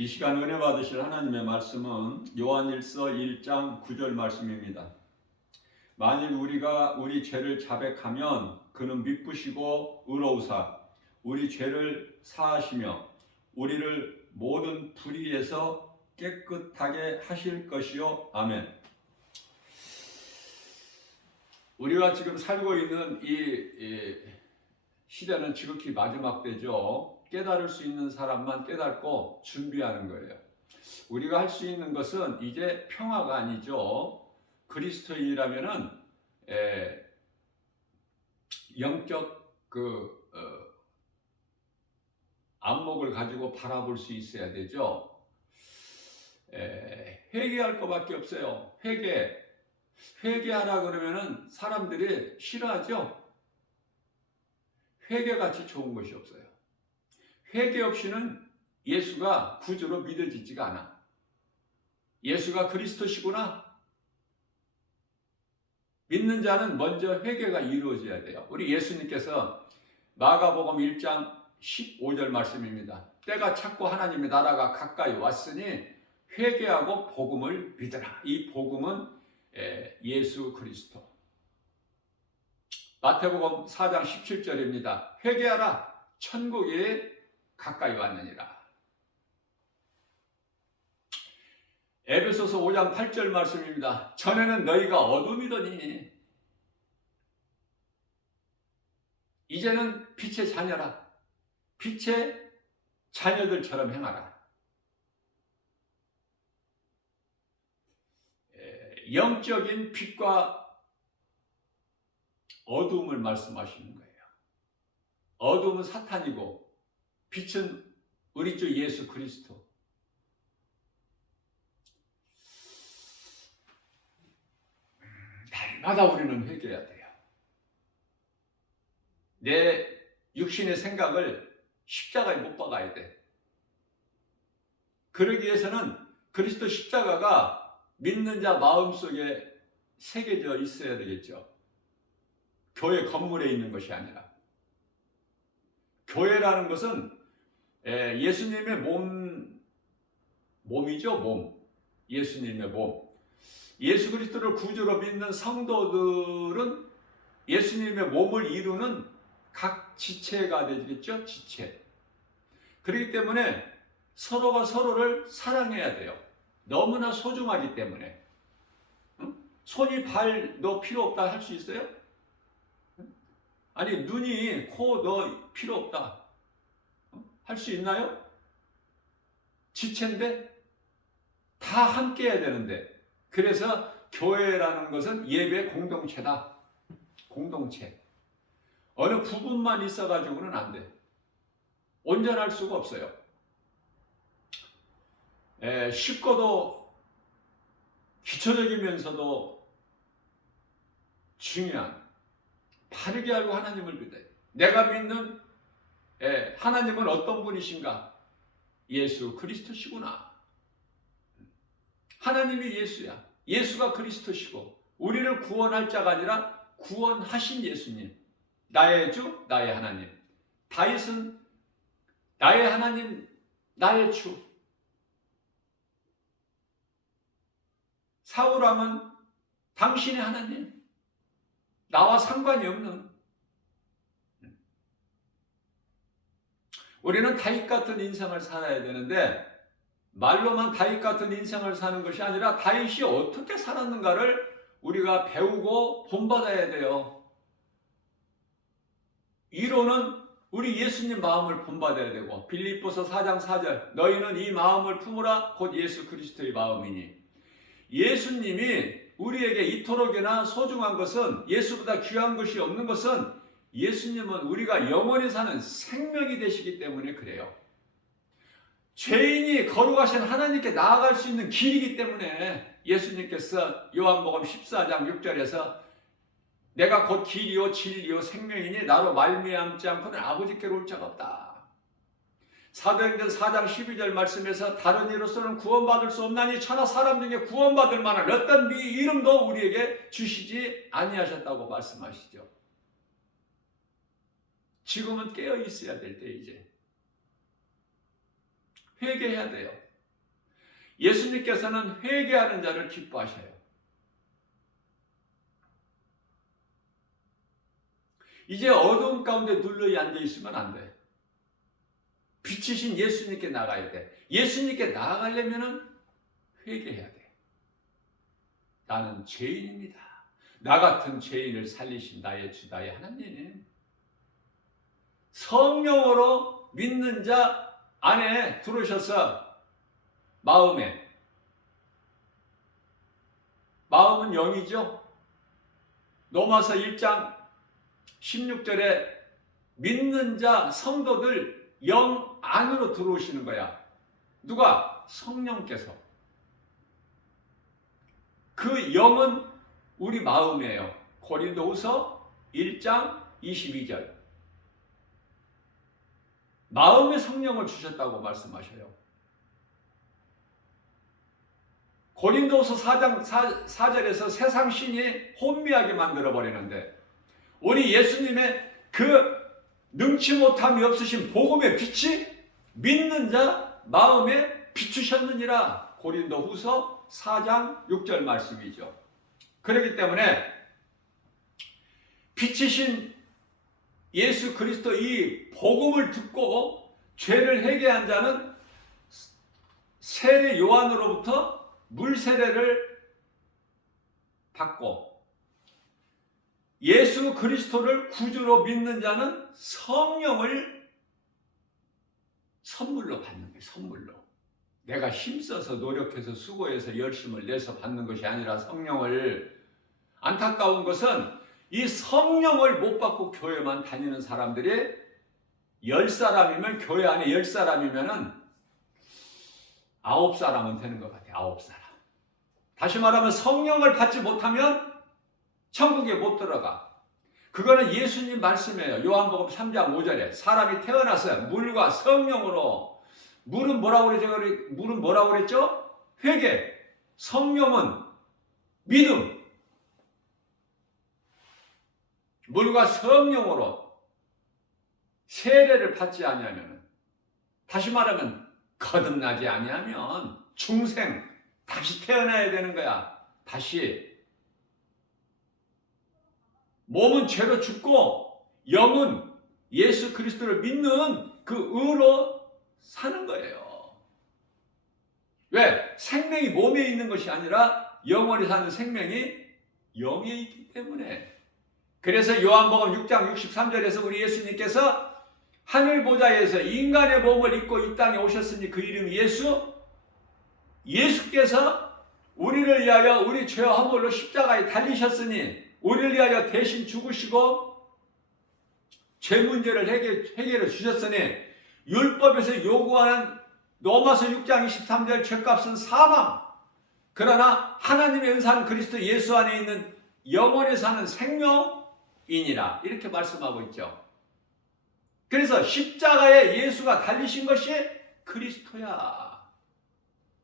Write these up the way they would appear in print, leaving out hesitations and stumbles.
이 시간 은혜 받으실 하나님의 말씀은 요한일서 1장 9절 말씀입니다. 만일 우리가 우리 죄를 자백하면 그는 미쁘시고 의로우사 우리 죄를 사하시며 우리를 모든 불의에서 깨끗하게 하실 것이요. 아멘. 우리가 지금 살고 있는 이 시대는 지극히 마지막 때죠. 깨달을 수 있는 사람만 깨닫고 준비하는 거예요. 우리가 할 수 있는 것은 이제 평화가 아니죠. 그리스도인이라면은 영적 안목을 가지고 바라볼 수 있어야 되죠. 회개할 것밖에 없어요. 회개하라 그러면은 사람들이 싫어하죠. 회개같이 좋은 것이 없어요. 회개 없이는 예수가 구주로 믿어지지가 않아. 예수가 그리스도시구나. 믿는 자는 먼저 회개가 이루어져야 돼요. 우리 예수님께서 마가복음 1장 15절 말씀입니다. 때가 찼고 하나님의 나라가 가까이 왔으니 회개하고 복음을 믿으라. 이 복음은 예수 그리스도. 마태복음 4장 17절입니다. 회개하라. 천국이 가까이 왔느니라. 에베소서 5장 8절 말씀입니다. 전에는 너희가 어둠이더니 이제는 빛의 자녀라. 빛의 자녀들처럼 행하라. 영적인 빛과 어둠을 말씀하시는 거예요. 어둠은 사탄이고 빛은 우리 주 예수 그리스도. 날마다 우리는 회개해야 돼요. 내 육신의 생각을 십자가에 못 박아야 돼. 그러기 위해서는 그리스도 십자가가 믿는 자 마음속에 새겨져 있어야 되겠죠. 교회 건물에 있는 것이 아니라. 교회라는 것은 예수님의 몸이죠. 몸. 예수님의 몸. 예수 그리스도를 구주로 믿는 성도들은 예수님의 몸을 이루는 각 지체가 되겠죠. 지체. 그렇기 때문에 서로가 서로를 사랑해야 돼요. 너무나 소중하기 때문에. 손이 발 너 필요 없다 할 수 있어요? 아니 눈이 코 너 필요 없다 할 수 있나요? 지체인데 다 함께 해야 되는데. 그래서 교회라는 것은 예배 공동체다. 공동체. 어느 부분만 있어가지고는 안 돼. 온전할 수가 없어요. 쉽고도 기초적이면서도 중요한 바르게 알고 하나님을 믿어요. 내가 믿는 하나님은 어떤 분이신가? 예수 그리스도시구나. 하나님이 예수야. 예수가 그리스도시고 우리를 구원할 자가 아니라 구원하신 예수님. 나의 주, 나의 하나님. 다윗은 나의 하나님, 나의 주. 사울왕은 당신의 하나님. 나와 상관이 없는. 우리는 다윗 같은 인생을 살아야 되는데 말로만 다윗 같은 인생을 사는 것이 아니라 다윗이 어떻게 살았는가를 우리가 배우고 본받아야 돼요. 이로는 우리 예수님 마음을 본받아야 되고 빌립보서 4장 4절 너희는 이 마음을 품으라 곧 예수 그리스도의 마음이니. 예수님이 우리에게 이토록이나 소중한 것은 예수보다 귀한 것이 없는 것은 예수님은 우리가 영원히 사는 생명이 되시기 때문에 그래요. 죄인이 거룩하신 하나님께 나아갈 수 있는 길이기 때문에 예수님께서 요한복음 14장 6절에서 내가 곧 길이요 진리요 생명이니 나로 말미암지 않고는 아버지께로 올 자가 없다. 사도행전 4장 12절 말씀에서 다른 이로서는 구원받을 수 없나니 천하 사람 중에 구원받을 만한 어떤 이름도 우리에게 주시지 아니하셨다고 말씀하시죠. 지금은 깨어 있어야 될 때 이제 회개해야 돼요. 예수님께서는 회개하는 자를 기뻐하셔요. 이제 어두움 가운데 눌러이 앉아 있으면 안 돼. 빛이신 예수님께 나가야 돼. 예수님께 나아가려면 회개해야 돼. 나는 죄인입니다. 나 같은 죄인을 살리신 나의 주 나의 하나님. 성령으로 믿는 자 안에 들어오셔서 마음은 영이죠. 로마서 1장 16절에 믿는 자 성도들 영 안으로 들어오시는 거야. 누가? 성령께서. 그 영은 우리 마음이에요. 고린도후서 1장 22절. 마음의 성령을 주셨다고 말씀하셔요. 고린도후서 4장 4절에서 세상 신이 혼미하게 만들어버리는데 우리 예수님의 그 능치 못함이 없으신 복음의 빛이 믿는 자 마음에 비추셨느니라. 고린도후서 4장 6절 말씀이죠. 그렇기 때문에 빛이신 예수 그리스도 이 복음을 듣고 죄를 회개한 자는 세례 요한으로부터 물 세례를 받고 예수 그리스도를 구주로 믿는 자는 성령을 선물로 받는 거예요. 선물로. 내가 힘써서 노력해서 수고해서 열심을 내서 받는 것이 아니라 성령을. 안타까운 것은 이 성령을 못 받고 교회만 다니는 사람들이 10사람이면 교회 안에 10사람이면은 9사람은 되는 것 같아요. 9사람. 다시 말하면 성령을 받지 못하면 천국에 못 들어가. 그거는 예수님 말씀이에요. 요한복음 3장 5절에 사람이 태어나서 물과 성령으로. 물은 뭐라고 그랬죠? 물은 뭐라고 그랬죠? 회개. 성령은 믿음. 물과 성령으로 세례를 받지 아니하면, 다시 말하면 거듭나지 아니하면 중생 다시 태어나야 되는 거야. 다시. 몸은 죄로 죽고 영은 예수 그리스도를 믿는 그 의로 사는 거예요. 왜? 생명이 몸에 있는 것이 아니라 영원히 사는 생명이 영에 있기 때문에. 그래서 요한복음 6장 63절에서 우리 예수님께서 하늘 보좌에서 인간의 몸을 입고 이 땅에 오셨으니 그 이름이 예수. 예수께서 우리를 위하여 우리 죄와 허물로 십자가에 달리셨으니 우리를 위하여 대신 죽으시고 죄 문제를 해결해 주셨으니 율법에서 요구하는 로마서 6장 23절 죄값은 사망. 그러나 하나님의 은사는 그리스도 예수 안에 있는 영원히 사는 생명이니라. 이렇게 말씀하고 있죠. 그래서 십자가에 예수가 달리신 것이 그리스도야.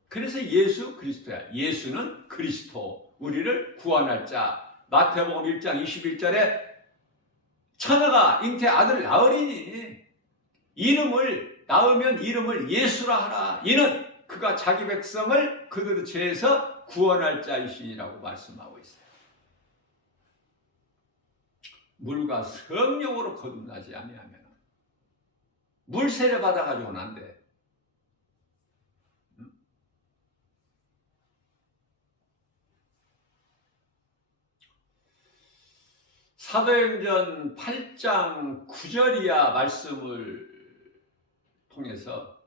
그래서 예수 그리스도야. 예수는 그리스도. 우리를 구원할 자. 마태복음 1장 21절에 처녀가 잉태 아들 낳으리니 이름을 낳으면 이름을 예수라 하라. 이는 그가 자기 백성을 그들의 죄에서 구원할 자이시니라고 말씀하고 있어요. 물과 성령으로 거듭나지 아니하면 물 세례 받아가지고는 안 돼. 사도행전 8장 9절 이하 말씀을 통해서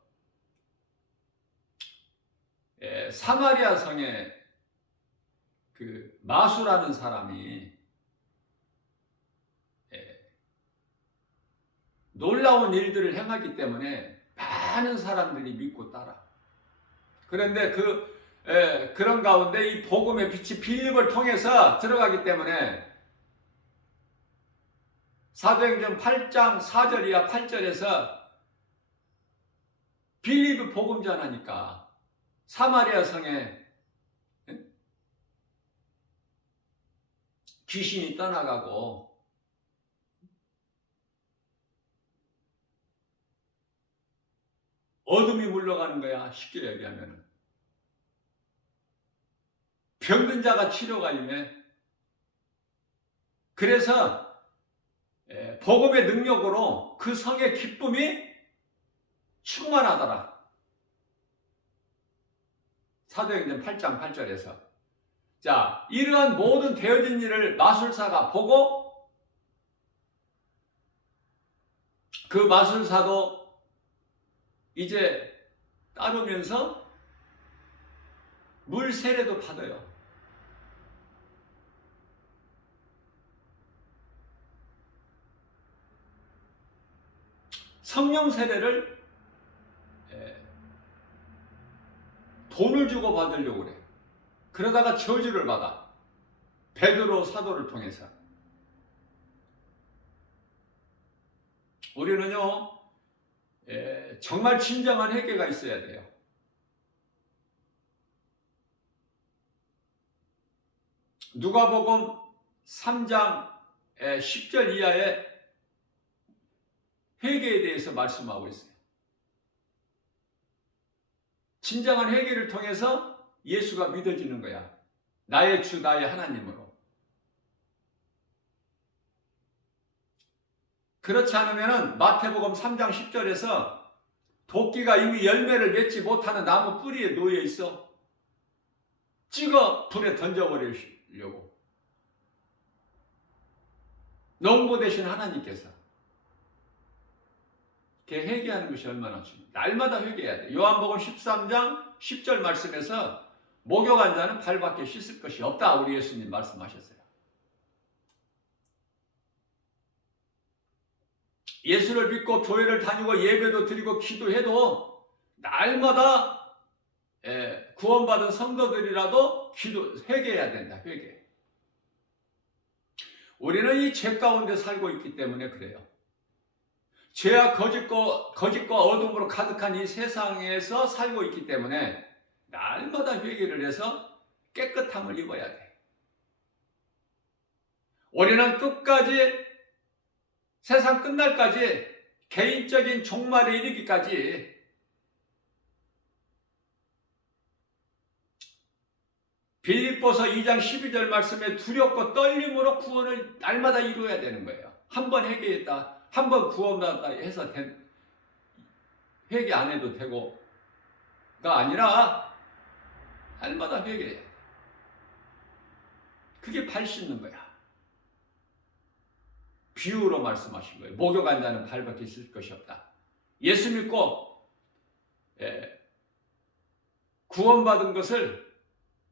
사마리아 성에 그 마수라는 사람이 놀라운 일들을 행하기 때문에 많은 사람들이 믿고 따라. 그런데 그런 가운데 이 복음의 빛이 빌립을 통해서 들어가기 때문에 사도행전 8장 4절 이하 8절에서 빌립이 복음 전하니까 사마리아 성에 귀신이 떠나가고 어둠이 물러가는 거야. 쉽게 얘기하면. 병든 자가 치료가 임해. 그래서 복음의 능력으로 그 성의 기쁨이 충만하더라. 사도행전 8장 8절에서. 자, 이러한 모든 되어진 일을 마술사가 보고 그 마술사도 이제 따르면서 물 세례도 받아요. 성령 세례를 돈을 주고 받으려고 그래. 그러다가 저주를 받아. 베드로 사도를 통해서. 우리는요, 정말 진정한 회개가 있어야 돼요. 누가복음 3장 10절 이하에 회개에 대해서 말씀하고 있어요. 진정한 회개를 통해서 예수가 믿어지는 거야. 나의 주, 나의 하나님으로. 그렇지 않으면 마태복음 3장 10절에서 도끼가 이미 열매를 맺지 못하는 나무 뿌리에 놓여 있어. 찍어 불에 던져버리려고. 농부 되신 하나님께서 회개하는 것이 얼마나 중요해요. 날마다 회개해야 돼. 요한복음 13장 10절 말씀에서 목욕한 자는 발밖에 씻을 것이 없다. 우리 예수님 말씀하셨어요. 예수를 믿고 교회를 다니고 예배도 드리고 기도해도 날마다 구원받은 성도들이라도 회개해야 된다. 회개. 우리는 이 죄 가운데 살고 있기 때문에 그래요. 죄와 거짓과 어둠으로 가득한 이 세상에서 살고 있기 때문에 날마다 회개를 해서 깨끗함을 입어야 돼. 우리는 끝까지 세상 끝날까지 개인적인 종말에 이르기까지 빌립보서 2장 12절 말씀에 두렵고 떨림으로 구원을 날마다 이루어야 되는 거예요. 한 번 회개했다. 한 번 구원받았다 해서 회개 안 해도 되고가 아니라 날마다 회개해야 돼. 그게 발 씻는 거야. 비유로 말씀하신 거예요. 목욕한 자는 발밖에 씻을 것이 없다. 예수 믿고 구원받은 것을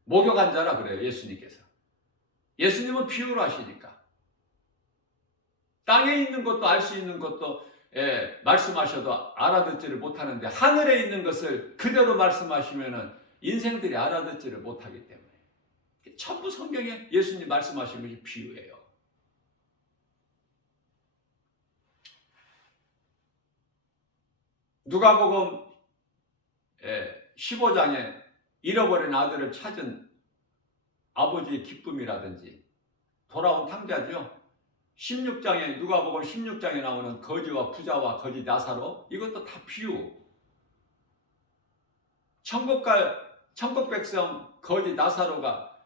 목욕한 자라 그래요. 예수님께서. 예수님은 비유로 하시니까. 땅에 있는 것도 알 수 있는 것도 말씀하셔도 알아듣지를 못하는데 하늘에 있는 것을 그대로 말씀하시면 인생들이 알아듣지를 못하기 때문에 전부 성경에 예수님 말씀하신 것이 비유예요. 누가복음 15장에 잃어버린 아들을 찾은 아버지의 기쁨이라든지 돌아온 탕자죠. 16장에 누가복음 16장에 나오는 거지와 부자와 거지 나사로 이것도 다 비유. 천국 백성 거지 나사로가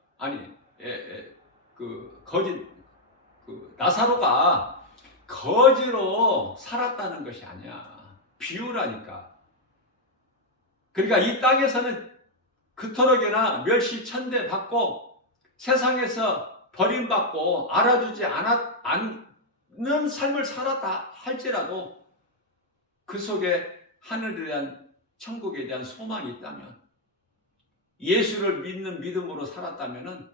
나사로가 거지로 살았다는 것이 아니야. 비유라니까. 그러니까 이 땅에서는 그토록이나 멸시 천대 받고 세상에서 버림받고 알아주지 않는 삶을 살았다 할지라도 그 속에 하늘에 대한 천국에 대한 소망이 있다면 예수를 믿는 믿음으로 살았다면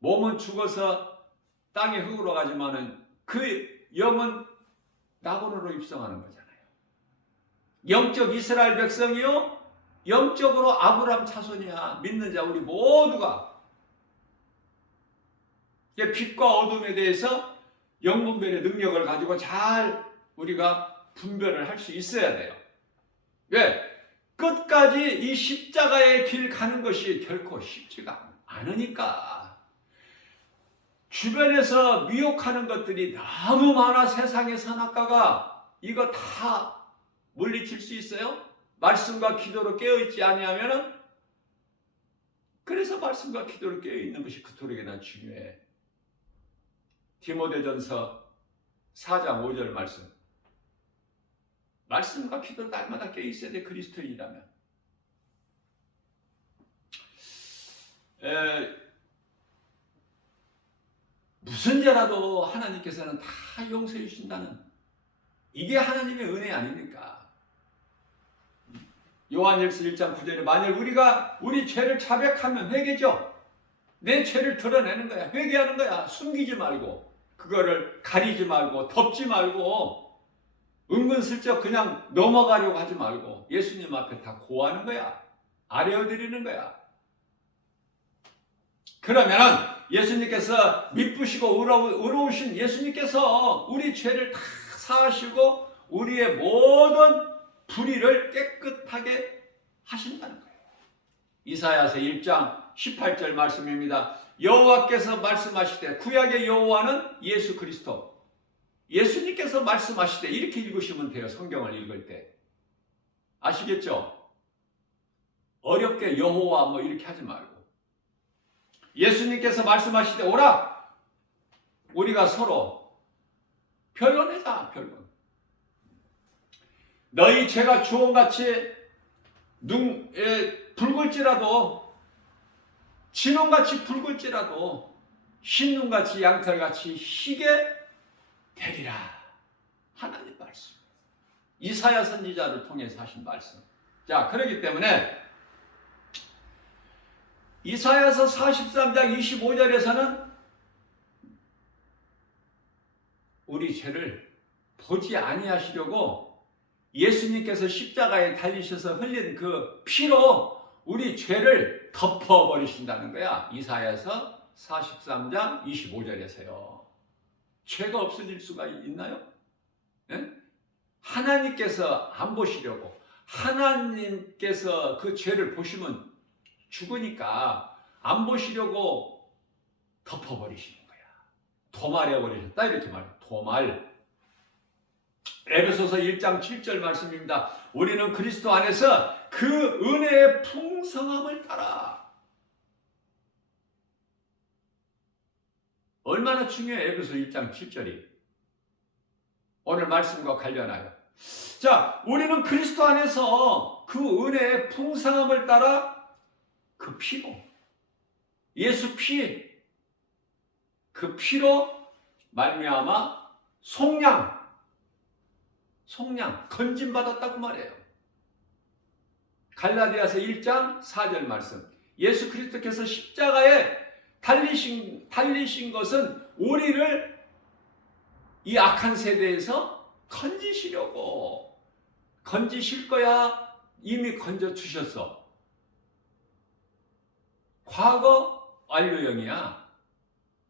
몸은 죽어서 땅에 흙으로 가지만은 그 영은 낙원으로 입성하는 거잖아요. 영적 이스라엘 백성이요 영적으로 아브라함 자손이야. 믿는 자 우리 모두가 빛과 어둠에 대해서 영분별의 능력을 가지고 잘 우리가 분별을 할 수 있어야 돼요. 왜? 끝까지 이 십자가의 길 가는 것이 결코 쉽지가 않으니까. 주변에서 미혹하는 것들이 너무 많아. 세상의 선악과가 이거 다 물리칠 수 있어요? 말씀과 기도로 깨어있지 아니하면 그래서 말씀과 기도를 깨어있는 것이 그토록이나 중요해. 디모데전서 4장 5절 말씀과 기도를 날마다 깨어있어야 돼, 그리스도인이라면. 무슨 죄라도 하나님께서는 다 용서해 주신다는, 이게 하나님의 은혜 아닙니까? 요한일서 1장 9절에 만일 우리가 우리 죄를 자백하면, 회개죠. 내 죄를 드러내는 거야. 회개하는 거야. 숨기지 말고, 그거를 가리지 말고, 덮지 말고, 은근슬쩍 그냥 넘어가려고 하지 말고 예수님 앞에 다 고하는 거야. 아뢰어드리는 거야. 그러면은 예수님께서 미쁘시고 의로우신 예수님께서 우리 죄를 다 사하시고 우리의 모든 불의를 깨끗하게 하신다는 거예요. 이사야서 1장 18절 말씀입니다. 여호와께서 말씀하시되, 구약의 여호와는 예수 그리스도, 예수님께서 말씀하시되, 이렇게 읽으시면 돼요. 성경을 읽을 때. 아시겠죠? 어렵게 여호와 뭐 이렇게 하지 말고, 예수님께서 말씀하시되, 오라 우리가 서로 변론하자. 변론. 너희 죄가 주홍같이 붉을지라도, 진홍같이 붉을지라도 흰눈같이 양털같이 희게 되리라. 하나님 말씀. 이사야 선지자를 통해서 하신 말씀. 자, 그렇기 때문에 이사야서 43장 25절에서는 우리 죄를 보지 아니하시려고 예수님께서 십자가에 달리셔서 흘린 그 피로 우리 죄를 덮어버리신다는 거야. 이사야서 43장 25절에서요. 죄가 없어질 수가 있나요? 예? 하나님께서 안 보시려고, 하나님께서 그 죄를 보시면 죽으니까 안 보시려고 덮어버리시는 거야. 도말해버리셨다, 이렇게 말해요. 도말. 에베소서 1장 7절 말씀입니다. 우리는 그리스도 안에서 그 은혜의 풍성함을 따라. 얼마나 중요해, 에베소 1장 7절이. 오늘 말씀과 관련하여. 자, 우리는 그리스도 안에서 그 은혜의 풍성함을 따라 그 피로, 예수 피, 그 피로 말미암아 속량, 건짐받았다고 말해요. 갈라디아서 1장 4절 말씀. 예수 그리스도께서 십자가에 달리신 것은 우리를 이 악한 세대에서 건지시려고, 건지실 거야. 이미 건져 주셨어. 과거 완료형이야.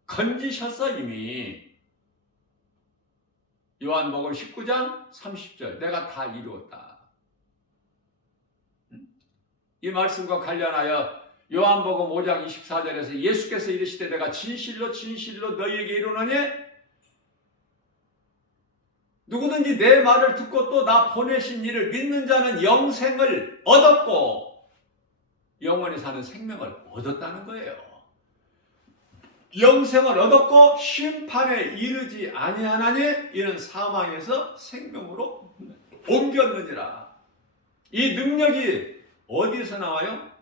건지셨어 이미. 요한복음 19장 30절. 내가 다 이루었다. 이 말씀과 관련하여 요한복음 5장 24절에서 예수께서 이르시되, 내가 진실로 너희에게 이르노니 누구든지 내 말을 듣고 또 나 보내신 이를 믿는 자는 영생을 얻었고 영원히 사는 생명을 얻었다는 거예요. 영생을 얻었고 심판에 이르지 아니하나니 이는 사망에서 생명으로 옮겼느니라. 이 능력이 어디서 나와요?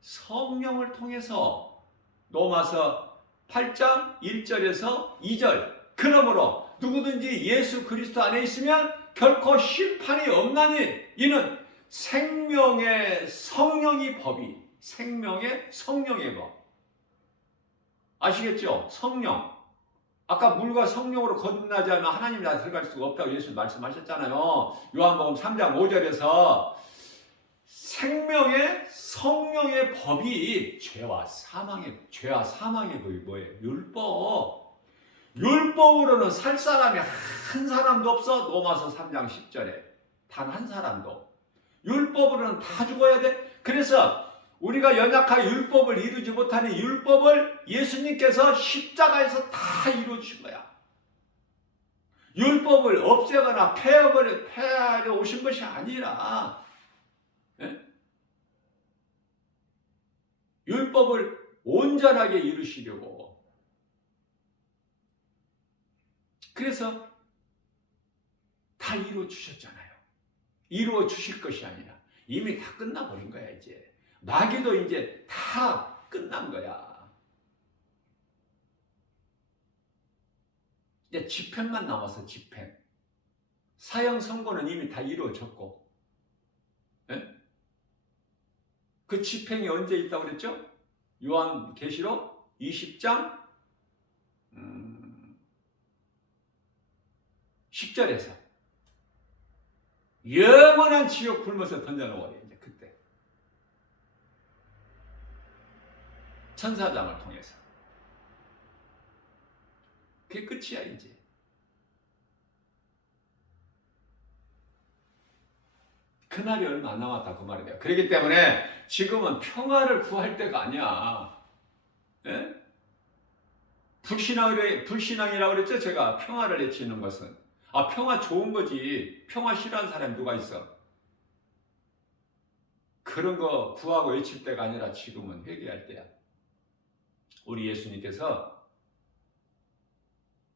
성령을 통해서. 로마서 8장 1절에서 2절. 그러므로 누구든지 예수 그리스도 안에 있으면 결코 심판이 없나니 이는 생명의 성령의 법이, 생명의 성령의 법. 아시겠죠? 성령. 아까 물과 성령으로 거듭나지 않으면 하나님 나라에 들어갈 수가 없다고 예수 말씀하셨잖아요. 요한복음 3장 5절에서 생명의 성령의 법이 죄와 사망의 법이 뭐예요? 율법. 율법으로는 살 사람이 한 사람도 없어. 로마서 3장 10절에 단 한 사람도. 율법으로는 다 죽어야 돼. 그래서 우리가 연약하여 율법을 이루지 못하니 율법을 예수님께서 십자가에서 다 이루어주신 거야. 율법을 없애거나 폐하려 오신 것이 아니라, 예? 율법을 온전하게 이루시려고. 그래서 다 이루어 주셨잖아요. 이루어 주실 것이 아니라 이미 다 끝나버린 거야. 이제 마귀도 이제 다 끝난 거야. 이제 집행만 남아서 집행. 사형 선고는 이미 다 이루어졌고, 예? 그 집행이 언제 있다고 그랬죠? 요한계시록 20장 10절에서 영원한 지옥 불못에 던져놓아요. 이제 그때 천사장을 통해서 그게 끝이야. 이제 그날이 얼마 안 남았다 그 말이에요. 그렇기 때문에 지금은 평화를 구할 때가 아니야. 예? 불신앙이라고 그랬죠? 제가 평화를 외치는 것은. 평화 좋은 거지. 평화 싫어하는 사람이 누가 있어? 그런 거 구하고 외칠 때가 아니라 지금은 회개할 때야. 우리 예수님께서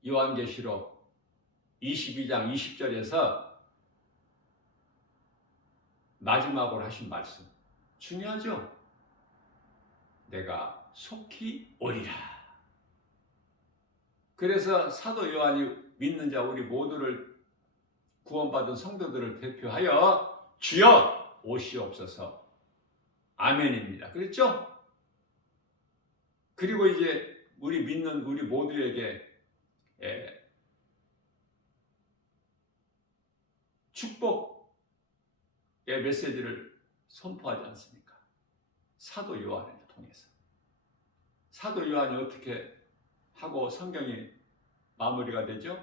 요한계시록 22장 20절에서 마지막으로 하신 말씀 중요하죠? 내가 속히 오리라. 그래서 사도 요한이 믿는 자 우리 모두를 구원받은 성도들을 대표하여 주여 오시옵소서 아멘입니다. 그랬죠? 그리고 이제 우리 믿는 우리 모두에게 축복의 메시지를 선포하지 않습니까? 사도 요한을 통해서. 사도 요한이 어떻게 하고 성경이 마무리가 되죠?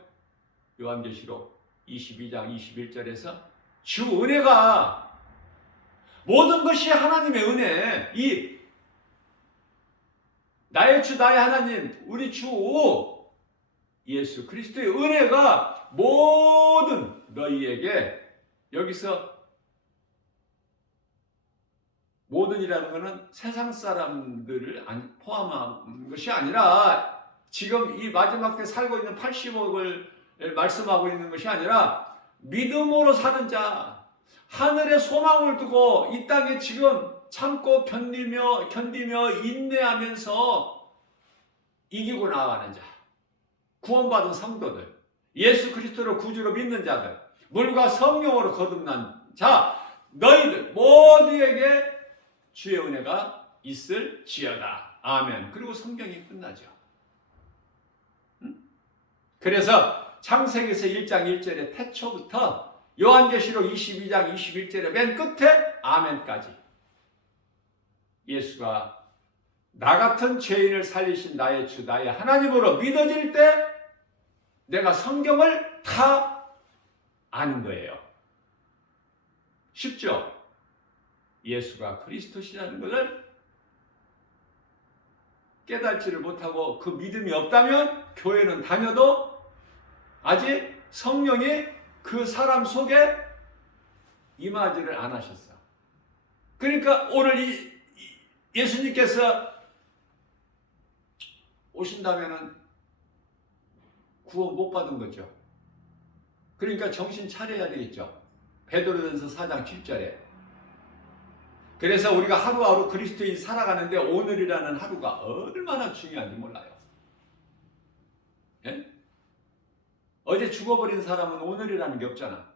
요한계시록 22장 21절에서 주 은혜가 모든 것이 하나님의 은혜, 이 나의 주 나의 하나님 우리 주 예수 그리스도의 은혜가 모든 너희에게, 여기서 모든이라는 것은 세상 사람들을 포함한 것이 아니라 지금 이 마지막 때 살고 있는 80억을 말씀하고 있는 것이 아니라 믿음으로 사는 자, 하늘의 소망을 두고 이 땅에 지금 참고 견디며 인내하면서 이기고 나아가는 자, 구원받은 성도들, 예수 그리스도를 구주로 믿는 자들, 물과 성령으로 거듭난 자, 너희들 모두에게 주의 은혜가 있을지어다. 아멘. 그리고 성경이 끝나죠. 그래서 창세기에서 1장 1절에 태초부터 요한계시록 22장 21절에 맨 끝에 아멘까지 예수가 나 같은 죄인을 살리신 나의 주 나의 하나님으로 믿어질 때 내가 성경을 다 아는 거예요. 쉽죠? 예수가 그리스도시라는 것을 깨닫지를 못하고 그 믿음이 없다면 교회는 다녀도 아직 성령이 그 사람 속에 임하지를 않으셨어. 그러니까 오늘 예수님께서 오신다면은 구원 못 받은 거죠. 그러니까 정신 차려야 되겠죠. 베드로전서 4장 7절에. 그래서 우리가 하루하루 그리스도인 살아가는데 오늘이라는 하루가 얼마나 중요한지 몰라요. 예? 어제 죽어버린 사람은 오늘이라는 게 없잖아.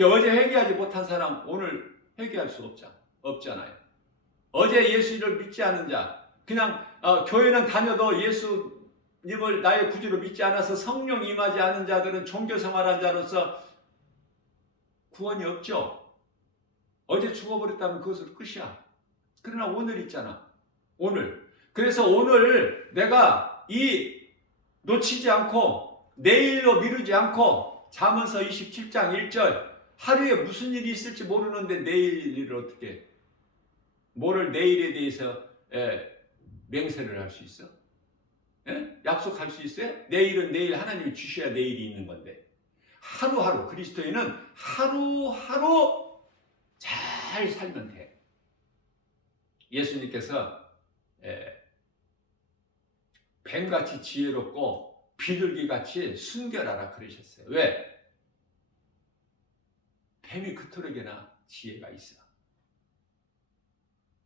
어제 회개하지 못한 사람 오늘 회개할 수 없잖아요. 어제 예수를 믿지 않은 자, 그냥 교회는 다녀도 예수님을 나의 구주로 믿지 않아서 성령 임하지 않은 자들은 종교생활한 자로서 구원이 없죠. 어제 죽어버렸다면 그것으로 끝이야. 그러나 오늘 있잖아. 오늘. 그래서 오늘 내가 놓치지 않고 내일로 미루지 않고 잠언서 27장 1절 하루에 무슨 일이 있을지 모르는데 내일 일을 어떻게 뭐를 내일에 대해서 맹세를 할 수 있어? 약속할 수 있어요? 내일은 내일 하나님이 주셔야 내일이 있는 건데 하루하루 그리스도인은 하루하루 잘 살면 돼. 예수님께서 뱀같이 지혜롭고 비둘기같이 순결하라 그러셨어요. 왜? 뱀이 그토록이나 지혜가 있어.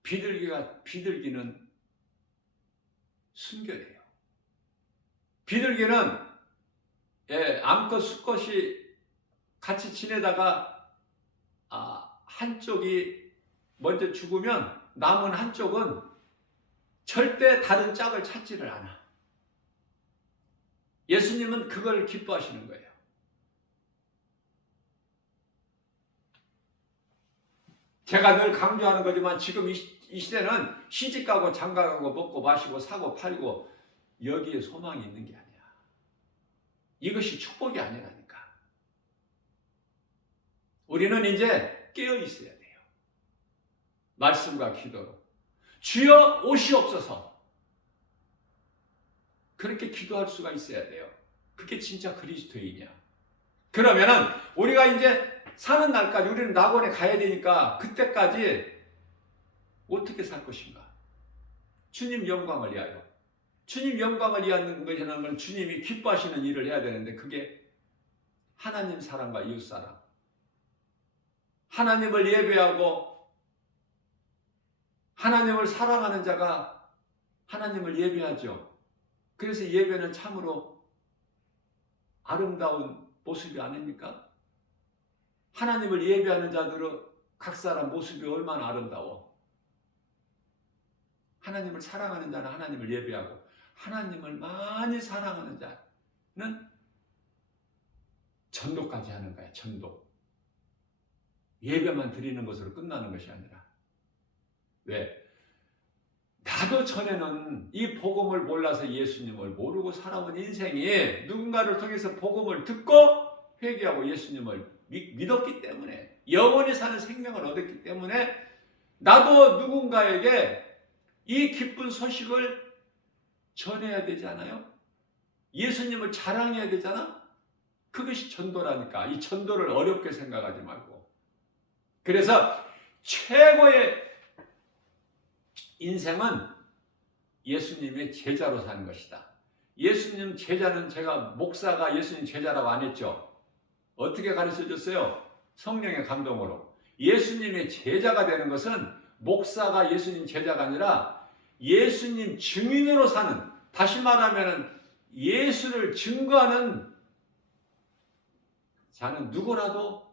비둘기는 순결해요. 비둘기는 암컷 수컷이 같이 지내다가 한쪽이 먼저 죽으면 남은 한쪽은 절대 다른 짝을 찾지를 않아. 예수님은 그걸 기뻐하시는 거예요. 제가 늘 강조하는 거지만 지금 이 시대는 시집가고 장가가고 먹고 마시고 사고 팔고 여기에 소망이 있는 게 아니야. 이것이 축복이 아니라니까. 우리는 이제 깨어 있어야 돼요. 말씀과 기도로. 주여 오시옵소서. 그렇게 기도할 수가 있어야 돼요. 그게 진짜 그리스도인이야. 그러면은 우리가 이제 사는 날까지 우리는 낙원에 가야 되니까 그때까지 어떻게 살 것인가? 주님 영광을 위하여. 주님 영광을 위하는 것이라는 건 주님이 기뻐하시는 일을 해야 되는데 그게 하나님 사랑과 이웃 사랑. 하나님을 예배하고 하나님을 사랑하는 자가 하나님을 예배하죠. 그래서 예배는 참으로 아름다운 모습이 아닙니까? 하나님을 예배하는 자들은 각 사람 모습이 얼마나 아름다워. 하나님을 사랑하는 자는 하나님을 예배하고 하나님을 많이 사랑하는 자는 전도까지 하는 거야. 전도. 예배만 드리는 것으로 끝나는 것이 아니라. 왜? 나도 전에는 이 복음을 몰라서 예수님을 모르고 살아온 인생이 누군가를 통해서 복음을 듣고 회개하고 예수님을 믿었기 때문에 영원히 사는 생명을 얻었기 때문에 나도 누군가에게 이 기쁜 소식을 전해야 되지 않아요? 예수님을 자랑해야 되잖아? 그것이 전도라니까. 이 전도를 어렵게 생각하지 말고. 그래서 최고의 인생은 예수님의 제자로 사는 것이다. 예수님 제자는 제가 목사가 예수님 제자라고 안 했죠. 어떻게 가르쳐줬어요? 성령의 감동으로. 예수님의 제자가 되는 것은 목사가 예수님 제자가 아니라 예수님 증인으로 사는, 다시 말하면 예수를 증거하는 자는 누구라도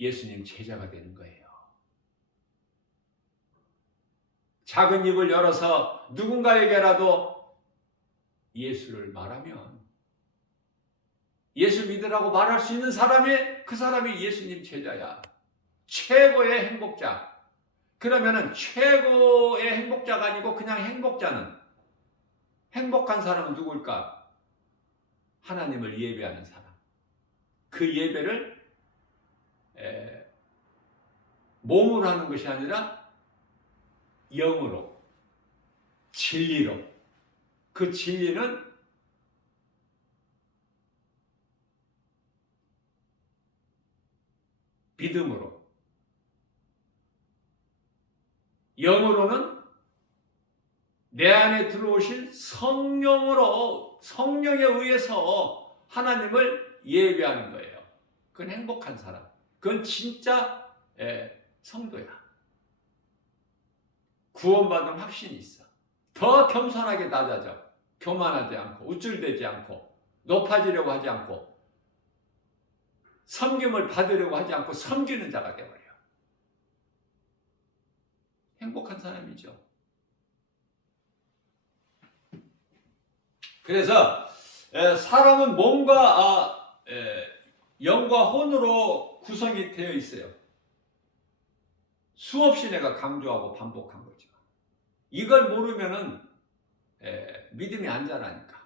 예수님 제자가 되는 거예요. 작은 입을 열어서 누군가에게라도 예수를 말하면 예수 믿으라고 말할 수 있는 사람이 그 사람이 예수님 제자야. 최고의 행복자. 그러면은 최고의 행복자가 아니고 그냥 행복자는, 행복한 사람은 누굴까? 하나님을 예배하는 사람. 그 예배를 몸으로 하는 것이 아니라 영으로, 진리로. 그 진리는 믿음으로, 영으로는 내 안에 들어오신 성령으로, 성령에 의해서 하나님을 예배하는 거예요. 그건 행복한 사람. 그건 진짜 성도야. 구원받은 확신이 있어. 더 겸손하게 낮아져. 교만하지 않고, 우쭐대지 않고, 높아지려고 하지 않고, 섬김을 받으려고 하지 않고 섬기는 자가 되어버려. 행복한 사람이죠. 그래서 사람은 몸과 영과 혼으로 구성이 되어 있어요. 수없이 내가 강조하고 반복한 거죠. 이걸 모르면은 믿음이 안 자라니까.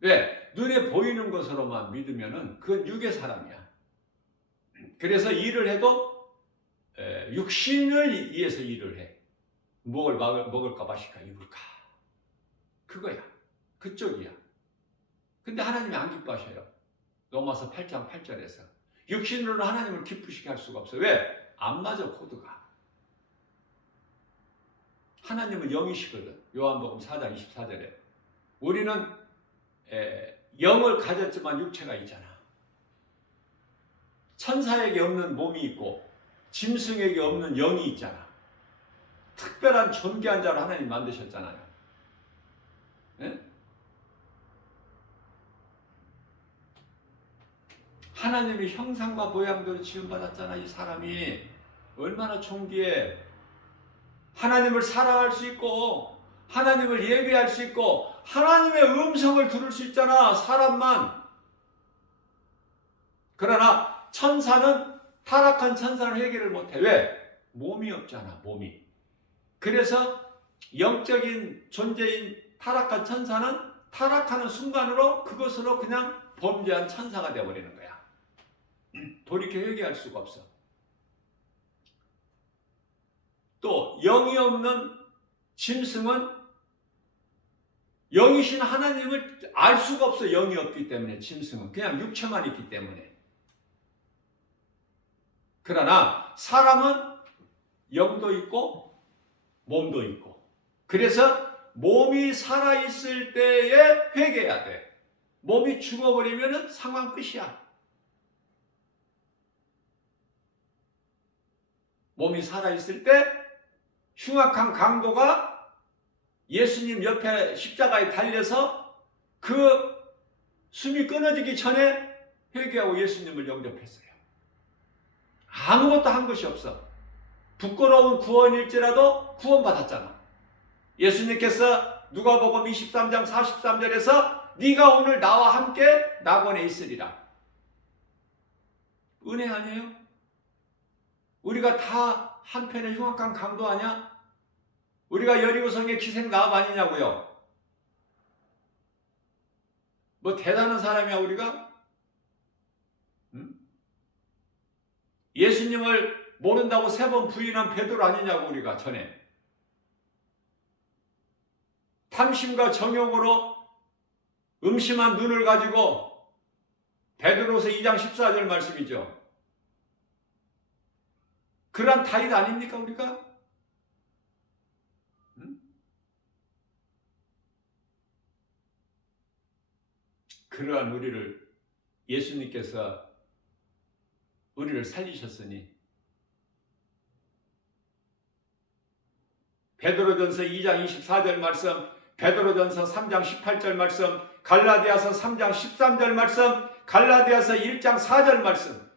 왜? 눈에 보이는 것으로만 믿으면은 그건 육의 사람이야. 그래서 일을 해도 육신을 위해서 일을 해. 무엇을 먹을까 마실까 입을까. 그거야. 그쪽이야. 근데 하나님이 안 기뻐하셔요. 로마서 8장 8절에서. 육신으로는 하나님을 기쁘시게 할 수가 없어요. 왜? 안 맞아 코드가. 하나님은 영이시거든. 요한복음 4장 24절에. 우리는 영을 가졌지만 육체가 있잖아. 천사에게 없는 몸이 있고 짐승에게 없는 영이 있잖아. 특별한 존귀한 자로 하나님 만드셨잖아요. 네? 하나님의 형상과 모양대로 지음받았잖아. 이 사람이 얼마나 존귀해. 하나님을 사랑할 수 있고 하나님을 예배할 수 있고 하나님의 음성을 들을 수 있잖아. 사람만. 그러나 천사는, 타락한 천사는 회개를 못해. 왜? 몸이 없잖아. 몸이. 그래서 영적인 존재인 타락한 천사는 타락하는 순간으로 그것으로 그냥 범죄한 천사가 되어버리는 거야. 돌이켜 회개할 수가 없어. 또 영이 없는 짐승은 영이신 하나님을 알 수가 없어. 영이 없기 때문에. 짐승은 그냥 육체만 있기 때문에. 그러나 사람은 영도 있고 몸도 있고, 그래서 몸이 살아있을 때에 회개해야 돼. 몸이 죽어버리면 상황 끝이야. 몸이 살아있을 때 흉악한 강도가 예수님 옆에 십자가에 달려서 그 숨이 끊어지기 전에 회개하고 예수님을 영접했어요. 아무것도 한 것이 없어. 부끄러운 구원일지라도 구원받았잖아. 예수님께서 누가복음 23장 43절에서 네가 오늘 나와 함께 낙원에 있으리라. 은혜 아니에요? 우리가 다 한편의 흉악한 강도 아니야? 우리가 여리고성의 기생나합 아니냐고요? 뭐 대단한 사람이야 우리가? 응? 예수님을 모른다고 3번 부인한 베드로 아니냐고 우리가 전에. 탐심과 정욕으로 음심한 눈을 가지고, 베드로서 2장 14절 말씀이죠. 그러한 다윗 아닙니까 우리가? 응? 그러한 우리를 예수님께서 우리를 살리셨으니, 베드로전서 2장 24절 말씀, 베드로전서 3장 18절 말씀, 갈라디아서 3장 13절 말씀, 갈라디아서 1장 4절 말씀.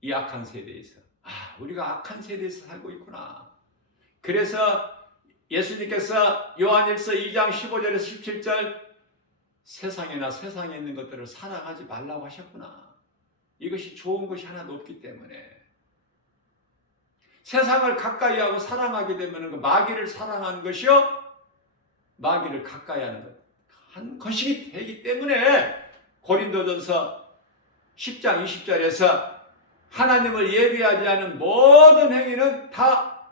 이 악한 세대에서, 우리가 악한 세대에서 살고 있구나. 그래서 예수님께서 요한일서 2장 15절에서 17절 세상에나 세상에 있는 것들을 사랑하지 말라고 하셨구나. 이것이 좋은 것이 하나도 없기 때문에. 세상을 가까이 하고 사랑하게 되면 그 마귀를 사랑하는 것이요, 마귀를 가까이 하는 것이 되기 때문에 고린도전서 10장 20절에서 하나님을 예배하지 않은 모든 행위는 다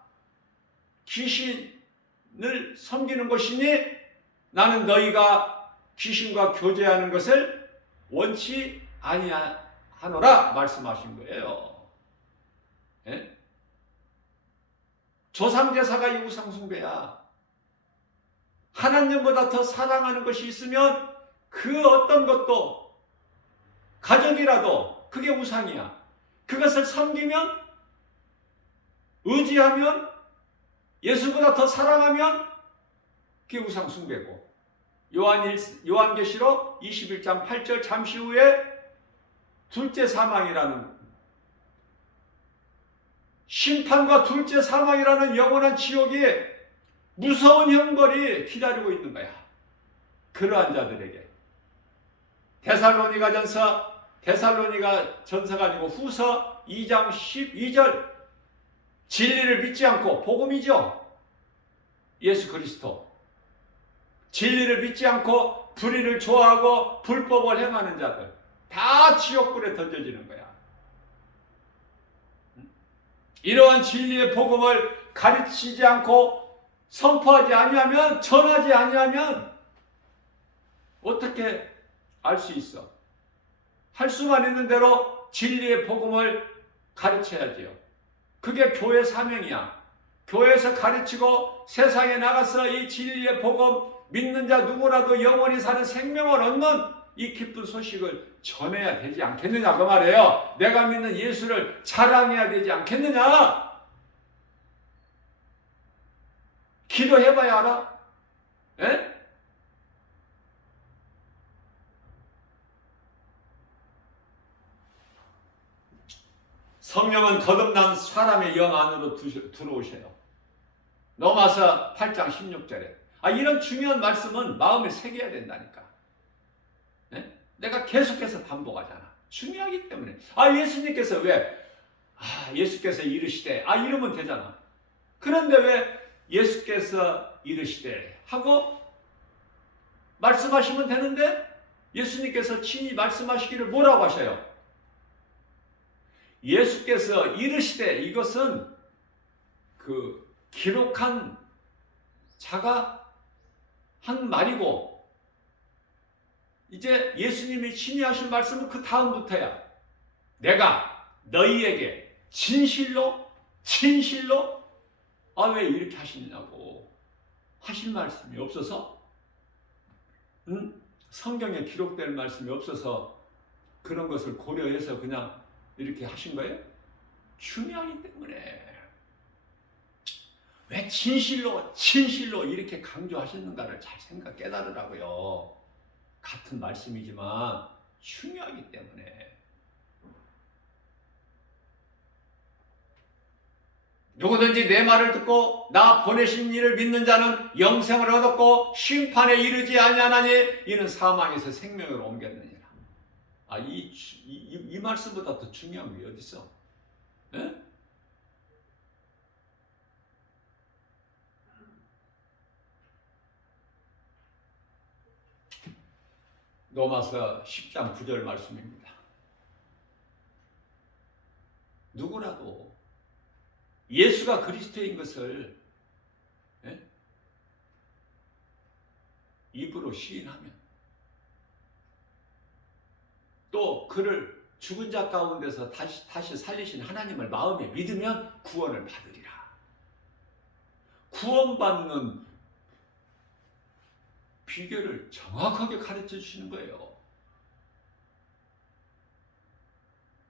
귀신을 섬기는 것이니 나는 너희가 귀신과 교제하는 것을 원치 아니하노라 말씀하신 거예요. 예? 조상제사가 이 우상숭배야. 하나님보다 더 사랑하는 것이 있으면 그 어떤 것도, 가족이라도 그게 우상이야. 그것을 섬기면, 의지하면, 예수보다 더 사랑하면 그게 우상 숭배고. 요한계시록 21장 8절 잠시 후에 둘째 사망이라는, 심판과 둘째 사망이라는 영원한 지옥이 무서운 형벌이 기다리고 있는 거야. 그러한 자들에게. 데살로니가 전서가 아니고 후서 2장 12절, 진리를 믿지 않고, 복음이죠, 예수 그리스도, 진리를 믿지 않고 불의를 좋아하고 불법을 행하는 자들 다 지옥불에 던져지는 거야. 이러한 진리의 복음을 가르치지 않고 선포하지 아니하면, 전하지 아니하면 어떻게 알 수 있어? 할 수만 있는 대로 진리의 복음을 가르쳐야지요. 그게 교회 사명이야. 교회에서 가르치고 세상에 나가서 이 진리의 복음 믿는 자 누구라도 영원히 사는 생명을 얻는 이 기쁜 소식을 전해야 되지 않겠느냐 그 말이에요. 내가 믿는 예수를 자랑해야 되지 않겠느냐. 기도해봐야 알아. 에? 성령은 거듭난 사람의 영 안으로 들어오셔요. 로마서 8장 16절에. 이런 중요한 말씀은 마음에 새겨야 된다니까. 네? 내가 계속해서 반복하잖아. 중요하기 때문에. 예수님께서 왜? 예수께서 이르시되. 이러면 되잖아. 그런데 왜 예수께서 이르시되 하고 말씀하시면 되는데 예수님께서 친히 말씀하시기를 뭐라고 하셔요? 예수께서 이르시되 이것은 그 기록한 자가 한 말이고 이제 예수님이 친히 하신 말씀은 그 다음부터야. 내가 너희에게 진실로 왜 이렇게 하시냐고 하신 말씀이 없어서 성경에 기록될 말씀이 없어서 그런 것을 고려해서 그냥 이렇게 하신 거예요? 중요하기 때문에. 왜 진실로 이렇게 강조하셨는가를 잘 깨달으라고요. 같은 말씀이지만 중요하기 때문에. 누구든지 내 말을 듣고 나 보내신 이를 믿는 자는 영생을 얻었고 심판에 이르지 아니하나니 이는 사망에서 생명으로 옮겼느니라. 이 말씀보다 더 중요한 게 어디 있어? 에? 로마서 10장 9절 말씀입니다. 누구라도 예수가 그리스도인 것을 입으로 시인하면 또 그를 죽은 자 가운데서 다시 살리신 하나님을 마음에 믿으면 구원을 받으리라. 구원받는 비결을 정확하게 가르쳐 주시는 거예요.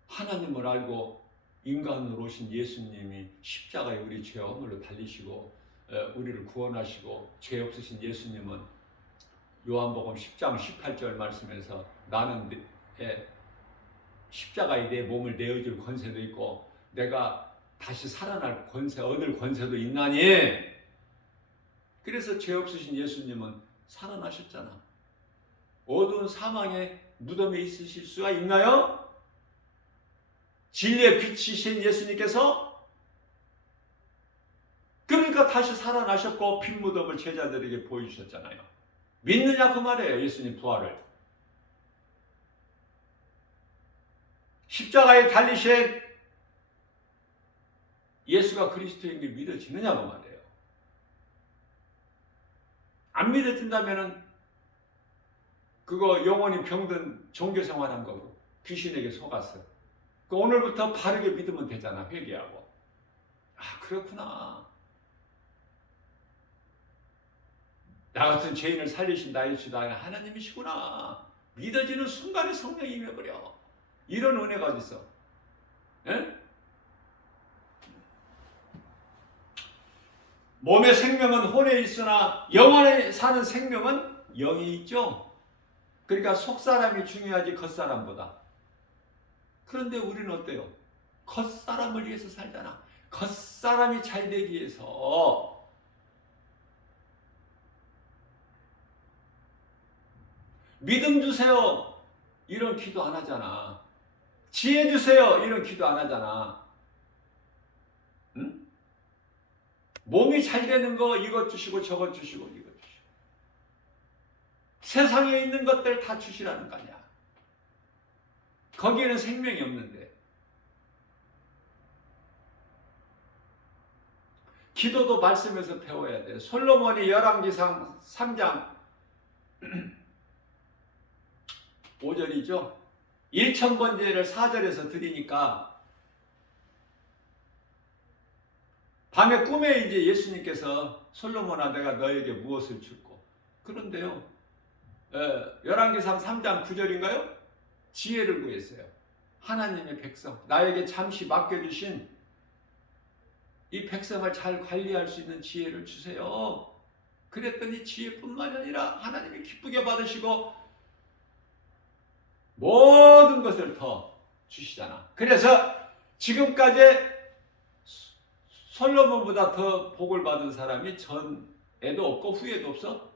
하나님을 알고 인간으로 오신 예수님이 십자가에 우리 죄와 허물로 달리시고 우리를 구원하시고 죄 없으신 예수님은 요한복음 10장 18절 말씀에서 나는 십자가에 내 몸을 내어줄 권세도 있고 내가 다시 살아날 권세 얻을 권세도 있나니. 그래서 죄 없으신 예수님은 살아나셨잖아. 어두운 사망의 무덤에 있으실 수가 있나요? 진리의 빛이신 예수님께서 그러니까 다시 살아나셨고 빈 무덤을 제자들에게 보여주셨잖아요. 믿느냐 그 말이에요. 예수님 부활을. 십자가에 달리신 예수가 그리스도인 게 믿어지느냐 그 말이에요. 안 믿어진다면은 그거 영원히 병든 종교생활한 거고 귀신에게 속았어. 오늘부터 바르게 믿으면 되잖아. 회개하고. 그렇구나. 나 같은 죄인을 살리신 나의 주다 하나님이시구나. 믿어지는 순간에 성령이 임해버려. 이런 은혜가 어디 있어? 에? 몸의 생명은 혼에 있으나 영원에 사는 생명은 영에 있죠. 그러니까 속사람이 중요하지 겉사람보다. 그런데 우리는 어때요? 겉사람을 위해서 살잖아. 겉사람이 잘 되기 위해서. 믿음 주세요. 이런 기도 안 하잖아. 지혜 주세요. 이런 기도 안 하잖아. 응? 몸이 잘 되는 거 이것 주시고 저것 주시고 이것 주시고. 세상에 있는 것들 다 주시라는 거 아니야. 거기에는 생명이 없는데. 기도도 말씀에서 배워야 돼. 솔로몬이 열왕기상 3장 5절이죠. 1000번제를 4절에서 드리니까 밤에 꿈에 이제 예수님께서 솔로몬아 내가 너에게 무엇을 줄고 그런데요. 열왕기상 3장 9절인가요? 지혜를 구했어요. 하나님의 백성 나에게 잠시 맡겨주신 이 백성을 잘 관리할 수 있는 지혜를 주세요. 그랬더니 지혜뿐만 아니라 하나님이 기쁘게 받으시고 모든 것을 더 주시잖아. 그래서 지금까지 솔로몬보다 더 복을 받은 사람이 전에도 없고 후에도 없어.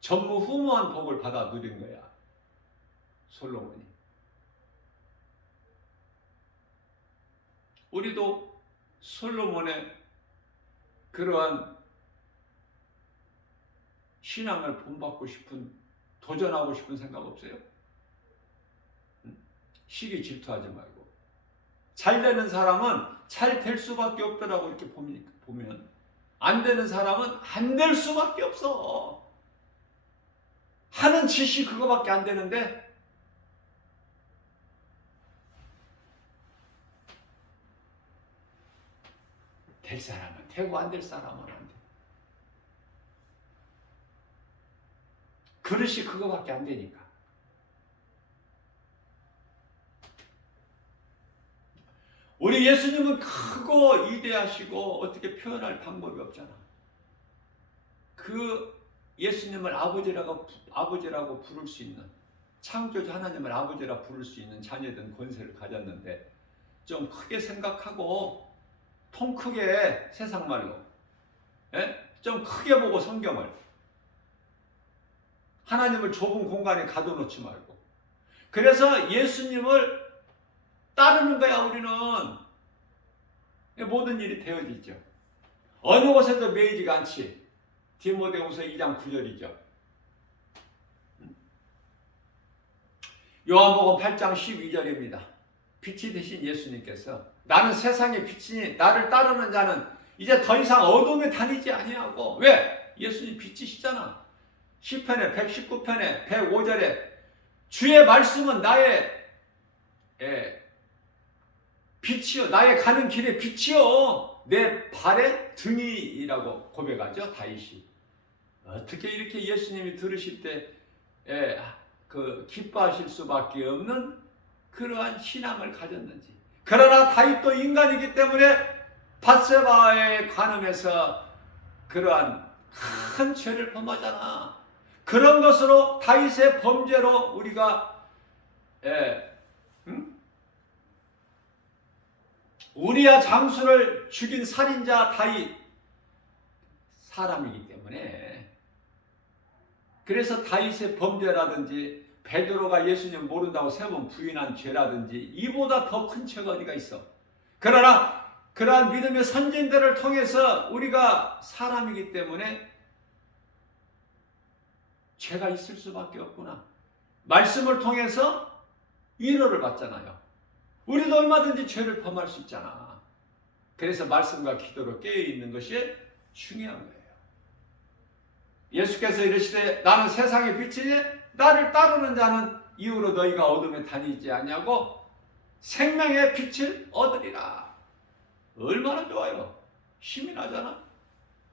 전무후무한 복을 받아 누린 거야. 솔로몬이. 우리도 솔로몬의 그러한 신앙을 본받고 싶은, 도전하고 싶은 생각 없어요? 시기 질투하지 말고. 잘 되는 사람은 잘 될 수밖에 없더라고. 이렇게 보면 안 되는 사람은 안 될 수밖에 없어. 하는 짓이 그거밖에 안 되는데 될 사람은 되고 안 될 사람은 안 돼. 그릇이 그거밖에 안 되니까. 우리 예수님은 크고 위대하시고 어떻게 표현할 방법이 없잖아. 그 예수님을 아버지라고 부를 수 있는, 창조주 하나님을 아버지라 부를 수 있는 자녀된 권세를 가졌는데 좀 크게 생각하고 통 크게, 세상말로 좀 크게 보고 성경을, 하나님을 좁은 공간에 가둬놓지 말고. 그래서 예수님을 따르는 거야. 우리는 모든 일이 되어지죠. 어느 곳에도 매이지가 않지. 디모데후서 2장 9절이죠. 요한복음 8장 12절입니다. 빛이 되신 예수님께서 나는 세상의 빛이니 나를 따르는 자는 이제 더 이상 어둠에 다니지 아니하고. 왜? 예수님 빛이시잖아. 시편의 119편의 105절에 주의 말씀은 나의 빛이요, 나의 가는 길의 빛이요, 내 발의 등이라고 고백하죠. 다윗이. 어떻게 이렇게 예수님이 들으실 때 기뻐하실 수밖에 없는 그러한 신앙을 가졌는지. 그러나 다윗도 인간이기 때문에 밧세바에 관음해서 그러한 큰 죄를 범하잖아. 그런 것으로 다윗의 범죄로 우리가 우리야 장수를 죽인 살인자 다윗 사람이기 때문에, 그래서 다윗의 범죄라든지 베드로가 예수님 모른다고 3번 부인한 죄라든지 이보다 더 큰 죄가 어디가 있어. 그러나 그러한 믿음의 선진들을 통해서 우리가 사람이기 때문에 죄가 있을 수밖에 없구나. 말씀을 통해서 위로를 받잖아요. 우리도 얼마든지 죄를 범할 수 있잖아. 그래서 말씀과 기도로 깨어있는 것이 중요한 거예요. 예수께서 이르시되 나는 세상의 빛이니 나를 따르는 자는 이후로 너희가 어둠에 다니지 아니하고 생명의 빛을 얻으리라. 얼마나 좋아요. 힘이 나잖아.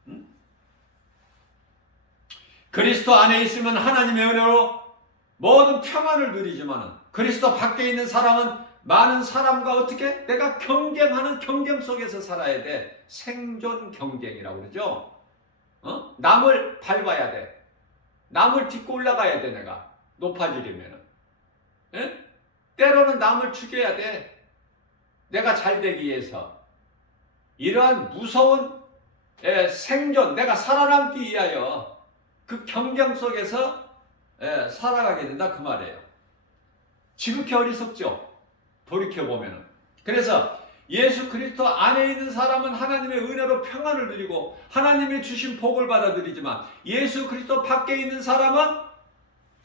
응? 그리스도 안에 있으면 하나님의 은혜로 모든 평안을 누리지만 그리스도 밖에 있는 사람은 많은 사람과 어떻게? 내가 경쟁하는 경쟁 속에서 살아야 돼. 생존 경쟁이라고 그러죠. 남을 밟아야 돼. 남을 딛고 올라가야 돼. 내가 높아지려면. 때로는 남을 죽여야 돼. 내가 잘 되기 위해서. 이러한 무서운 생존, 내가 살아남기 위하여 그 경쟁 속에서 살아가게 된다 그 말이에요. 지극히 어리석죠. 돌이켜보면. 그래서 예수 그리스도 안에 있는 사람은 하나님의 은혜로 평안을 누리고 하나님이 주신 복을 받아들이지만 예수 그리스도 밖에 있는 사람은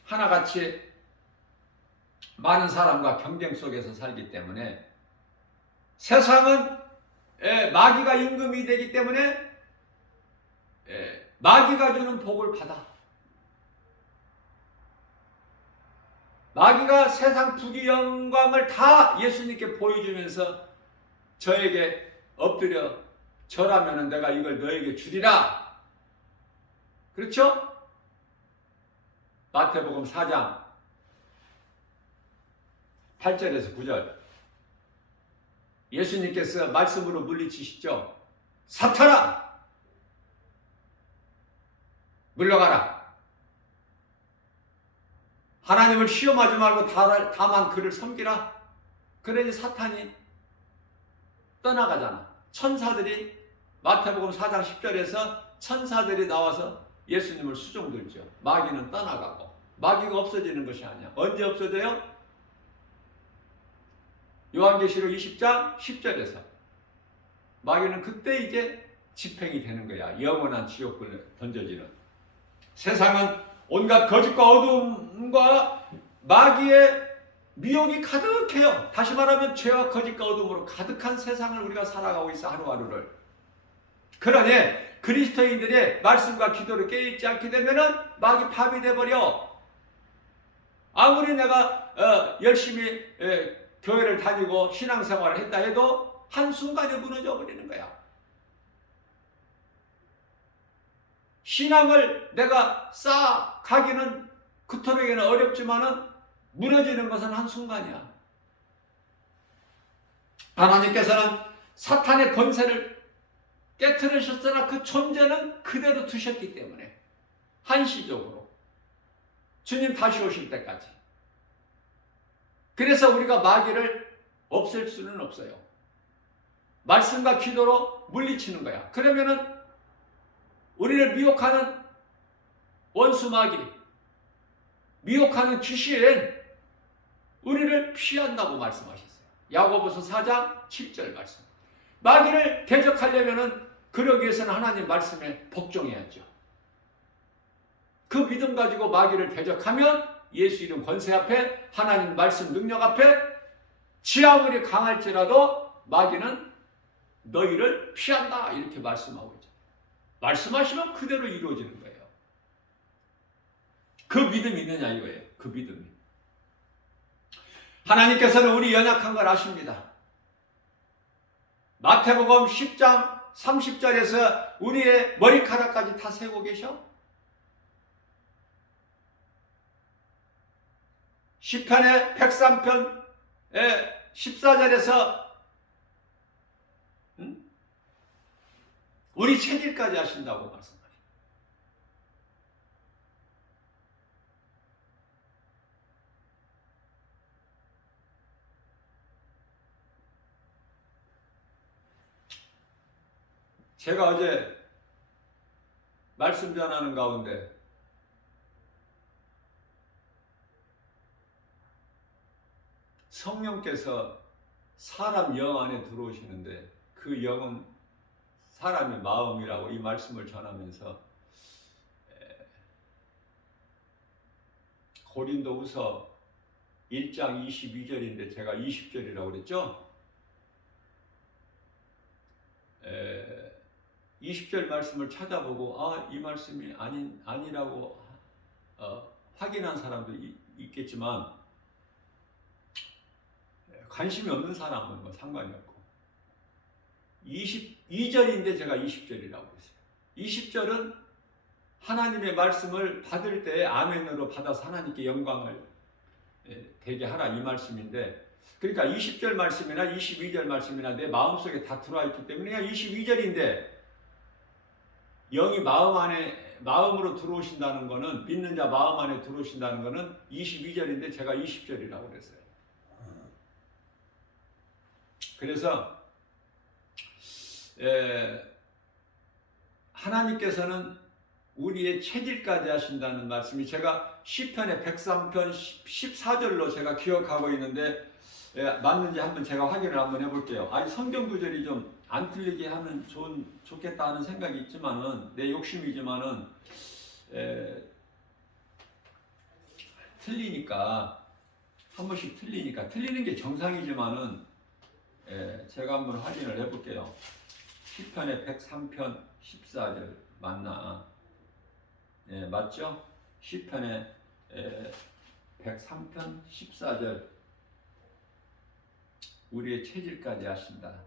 하나같이 많은 사람과 경쟁 속에서 살기 때문에 세상은 마귀가 임금이 되기 때문에 마귀가 주는 복을 받아. 마귀가 세상 부귀 영광을 다 예수님께 보여주면서 저에게 엎드려 저라면 내가 이걸 너에게 주리라. 그렇죠? 마태복음 4장 8절에서 9절 예수님께서 말씀으로 물리치시죠. 사탄아 물러가라. 하나님을 시험하지 말고 다만 그를 섬기라. 그러니 사탄이 떠나가잖아. 천사들이 마태복음 4장 10절에서 천사들이 나와서 예수님을 수종들죠. 마귀는 떠나가고 마귀가 없어지는 것이 아니야. 언제 없어져요? 요한계시록 20장 10절에서 마귀는 그때 이제 집행이 되는 거야. 영원한 지옥불에 던져지는. 세상은 온갖 거짓과 어둠과 마귀의 미혹이 가득해요. 다시 말하면 죄와 거짓과 어둠으로 가득한 세상을 우리가 살아가고 있어, 하루하루를. 그러니 그리스도인들의 말씀과 기도를 깨있지 않게 되면은 마귀 파비 돼버려. 아무리 내가 열심히 교회를 다니고 신앙생활을 했다 해도 한순간에 무너져 버리는 거야. 신앙을 내가 쌓아가기는 그토록에는 어렵지만은 무너지는 것은 한순간이야. 하나님께서는 사탄의 권세를 깨트리셨으나 그 존재는 그대로 두셨기 때문에 한시적으로 주님 다시 오실 때까지. 그래서 우리가 마귀를 없앨 수는 없어요. 말씀과 기도로 물리치는 거야. 그러면은 우리를 미혹하는 원수 마귀, 미혹하는 귀신, 우리를 피한다고 말씀하셨어요. 야고보서 4장 7절 말씀. 마귀를 대적하려면은 그러기 위해서는 하나님 말씀에 복종해야죠. 그 믿음 가지고 마귀를 대적하면 예수 이름 권세 앞에, 하나님 말씀 능력 앞에 지 아무리 강할지라도 마귀는 너희를 피한다, 이렇게 말씀하고 있죠. 말씀하시면 그대로 이루어지는 거예요. 그 믿음이 있느냐 이거예요. 그 믿음이. 하나님께서는 우리 연약한 걸 아십니다. 마태복음 10장 30절에서 우리의 머리카락까지 다 세고 계셔. 시편의 103편의 14절에서 우리 체질까지 하신다고 말씀하십니다. 제가 어제 말씀 전하는 가운데 성령께서 사람 영 안에 들어오시는데 그 영은 사람의 마음이라고 이 말씀을 전하면서 고린도후서 1장 22절인데 제가 20절이라고 그랬죠? 20절 말씀을 찾아보고 이 말씀이 아니라고 확인한 사람도 있겠지만 관심이 없는 사람은 뭐 상관이 없고 22절인데 제가 20절이라고 했어요. 20절은 하나님의 말씀을 받을 때 아멘으로 받아서 하나님께 영광을 되게 하라, 이 말씀인데, 그러니까 20절 말씀이나 22절 말씀이나 내 마음속에 다 들어와 있기 때문에 그냥 22절인데 영이 마음으로 들어오신다는 것은, 믿는 자 마음 안에 들어오신다는 것은 22절인데 제가 20절이라고 그랬어요. 그래서 하나님께서는 우리의 체질까지 하신다는 말씀이 제가 시편의 103편 14절로 제가 기억하고 있는데 맞는지 한번 제가 확인을 한번 해볼게요. 성경 구절이 좀 안 틀리게 하면 좋겠다 하는 생각이 있지만은, 내 욕심이지만은 틀리니까, 한 번씩 틀리니까, 틀리는 게 정상이지만은 제가 한번 확인을 해볼게요. 시편의 103편 14절 맞나? 맞죠? 시편의 103편 14절. 우리의 체질까지 하신다.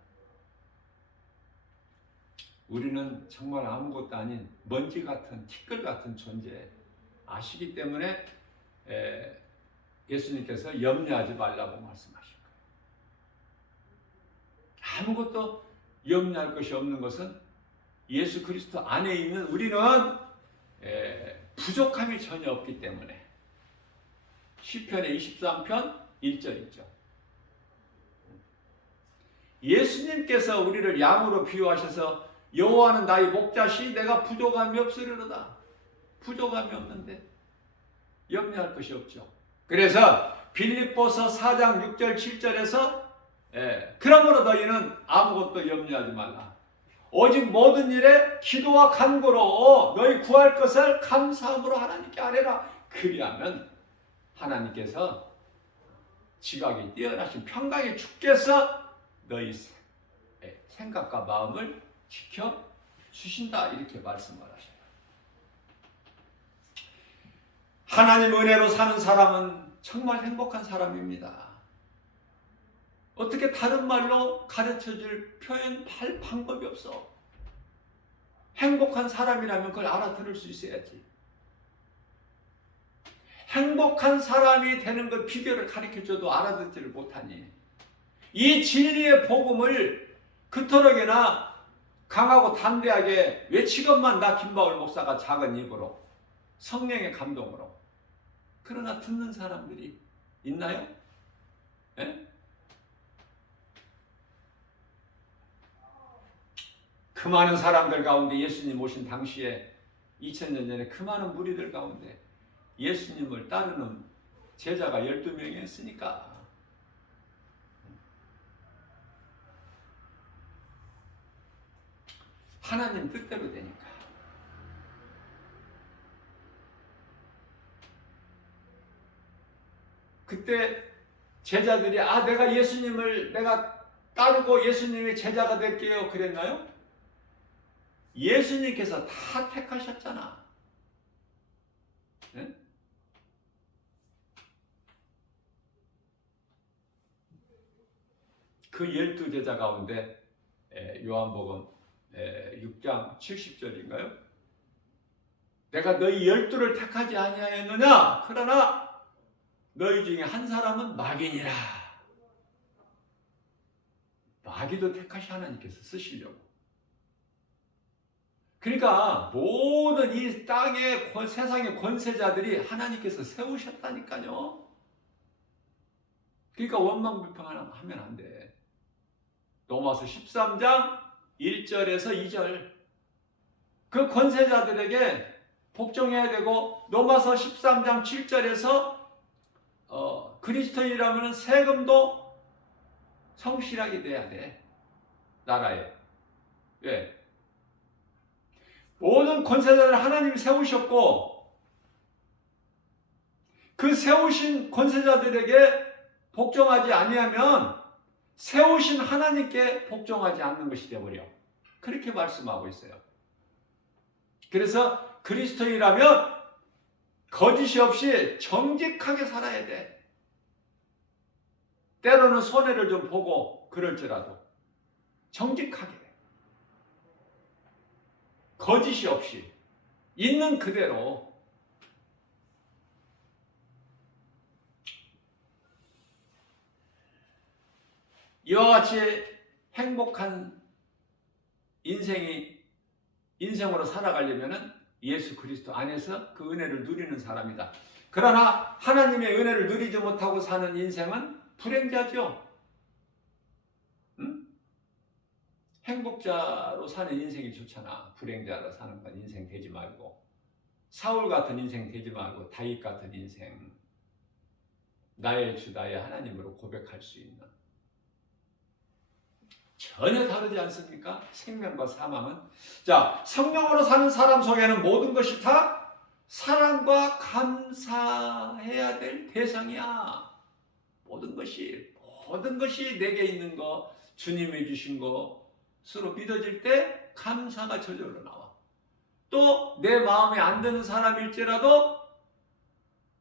우리는 정말 아무것도 아닌 먼지 같은 티끌 같은 존재 아시기 때문에 예수님께서 염려하지 말라고 말씀하신 거예요. 아무것도 염려할 것이 없는 것은 예수 그리스도 안에 있는 우리는 부족함이 전혀 없기 때문에 시편의 23편 1절이죠. 예수님께서 우리를 양으로 비유하셔서 여호와는 나의 목자시 내가 부족함이 없으리로다. 부족함이 없는데 염려할 것이 없죠. 그래서 빌립보서 4장 6절 7절에서 그러므로 너희는 아무것도 염려하지 말라. 오직 모든 일에 기도와 간구로 너희 구할 것을 감사함으로 하나님께 아뢰라. 그리하면 하나님께서 지각이 뛰어나신 평강의 주께서 너희 생각과 마음을 지켜주신다. 이렇게 말씀을 하셔요. 하나님 은혜로 사는 사람은 정말 행복한 사람입니다. 어떻게 다른 말로 가르쳐줄 표현할 방법이 없어. 행복한 사람이라면 그걸 알아들을 수 있어야지. 행복한 사람이 되는 것 비결을 가르쳐줘도 알아듣지를 못하니 이 진리의 복음을 그토록이나 강하고 담대하게 외치건만 나 김바울 목사가 작은 입으로 성령의 감동으로. 그러나 듣는 사람들이 있나요? 예? 그 많은 사람들 가운데 예수님 오신 당시에 2000년 전에 그 많은 무리들 가운데 예수님을 따르는 제자가 12명이었으니까 하나님 뜻대로 되니까. 그때 제자들이 내가 예수님을 내가 따르고 예수님의 제자가 될게요 그랬나요? 예수님께서 다 택하셨잖아. 네? 그 12제자 가운데 요한복음 6장 70절인가요? 내가 너희 12를 택하지 아니하였느냐? 그러나 너희 중에 한 사람은 마귀니라. 마귀도 택하시 하나님께서 쓰시려고. 그러니까 모든 이 땅의 세상의 권세자들이 하나님께서 세우셨다니까요. 그러니까 원망불평하면 안 돼. 로마서 13장 1절에서 2절. 그 권세자들에게 복종해야 되고 로마서 13장 7절에서 그리스도인이라면 세금도 성실하게 내야 돼. 나라에. 왜? 모든 권세자를 하나님이 세우셨고 그 세우신 권세자들에게 복종하지 아니하면 세우신 하나님께 복종하지 않는 것이 되어버려. 그렇게 말씀하고 있어요. 그래서 그리스도인이라면 거짓이 없이 정직하게 살아야 돼. 때로는 손해를 좀 보고 그럴지라도 정직하게 거짓이 없이 있는 그대로. 이와 같이 행복한 인생으로 살아가려면 예수 그리스도 안에서 그 은혜를 누리는 사람이다. 그러나 하나님의 은혜를 누리지 못하고 사는 인생은 불행자죠. 응? 행복자로 사는 인생이 좋잖아. 불행자로 사는 건 인생 되지 말고, 사울 같은 인생 되지 말고 다윗 같은 인생, 나의 주 나의 하나님으로 고백할 수 있는. 전혀 다르지 않습니까? 생명과 사망은. 자, 성령으로 사는 사람 속에는 모든 것이 다 사랑과 감사해야 될 대상이야. 모든 것이 내게 있는 거, 주님이 주신 것으로 믿어질 때 감사가 저절로 나와. 또 내 마음에 안 드는 사람일지라도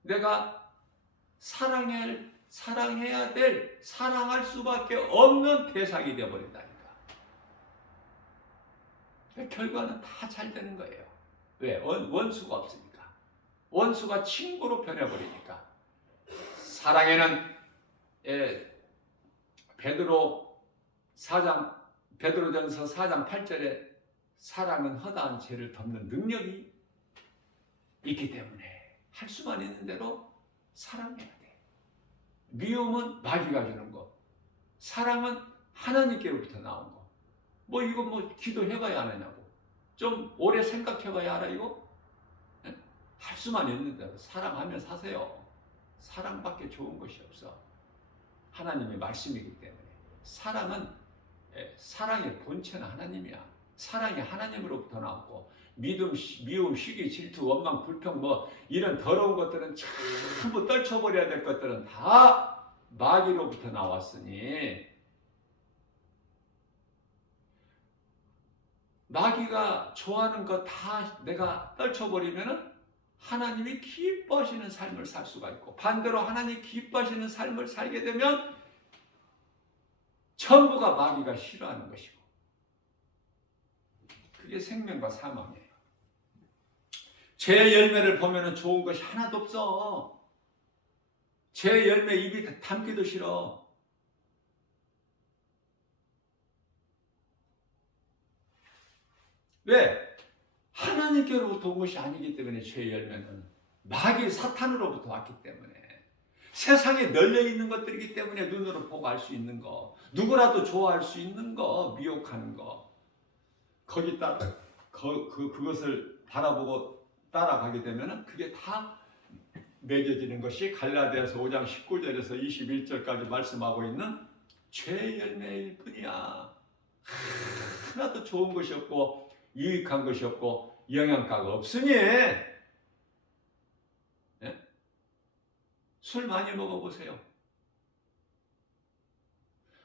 내가 사랑해야 될, 사랑할 수밖에 없는 대상이 되어버린다니까. 결과는 다 잘 되는 거예요. 왜? 원수가 없으니까. 원수가 친구로 변해버리니까. 사랑에는 베드로전서 4장 8절에 사랑은 허다한 죄를 덮는 능력이 있기 때문에 할 수만 있는 대로 사랑해야 돼. 미움은 마귀가 주는 거, 사랑은 하나님께로부터 나온 거. 뭐 이거 뭐 기도해봐야 안 하냐고. 좀 오래 생각해봐야 알아 이거? 네? 할 수만 있는 대로 사랑하며 사세요. 사랑밖에 좋은 것이 없어. 하나님의 말씀이기 때문에. 사랑은 사랑의 본체는 하나님이야. 사랑이 하나님으로부터 나왔고 믿음, 미움, 시기, 질투, 원망, 불평 뭐 이런 더러운 것들은 전부 떨쳐버려야 될 것들은 다 마귀로부터 나왔으니 마귀가 좋아하는 거 다 내가 떨쳐버리면은 하나님이 기뻐하시는 삶을 살 수가 있고 반대로 하나님이 기뻐하시는 삶을 살게 되면 전부가 마귀가 싫어하는 것이고 그게 생명과 사망이에요. 죄의 열매를 보면 좋은 것이 하나도 없어. 죄의 열매 입에 담기도 싫어. 왜? 하나님께로부터 온 것이 아니기 때문에 죄의 열매는 마귀 사탄으로부터 왔기 때문에 세상에 널려있는 것들이기 때문에 눈으로 보고 알 수 있는 거, 누구라도 좋아할 수 있는 거, 미혹하는 거 거기다 그것을 바라보고 따라가게 되면 그게 다 맺어지는 것이 갈라디아서 5장 19절에서 21절까지 말씀하고 있는 죄의 열매일 뿐이야. 하나도 좋은 것이 없고 유익한 것이 없고 영양가가 없으니 술 많이 먹어보세요.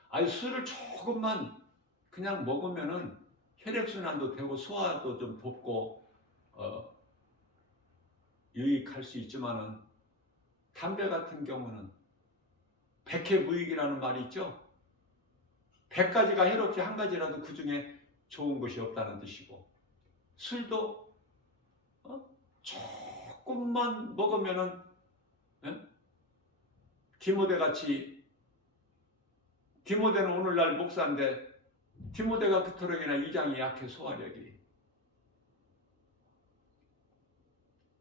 아니 술을 조금만 그냥 먹으면은 혈액순환도 되고 소화도 좀 돕고 유익할 수 있지만은 담배 같은 경우는 백해무익이라는 말이 있죠. 100가지가 해롭지 한 가지라도 그 중에 좋은 것이 없다는 뜻이고 술도 조금만 먹으면은 디모데는 오늘날 목사인데 디모데가 그토록이나 위장이 약해 소화력이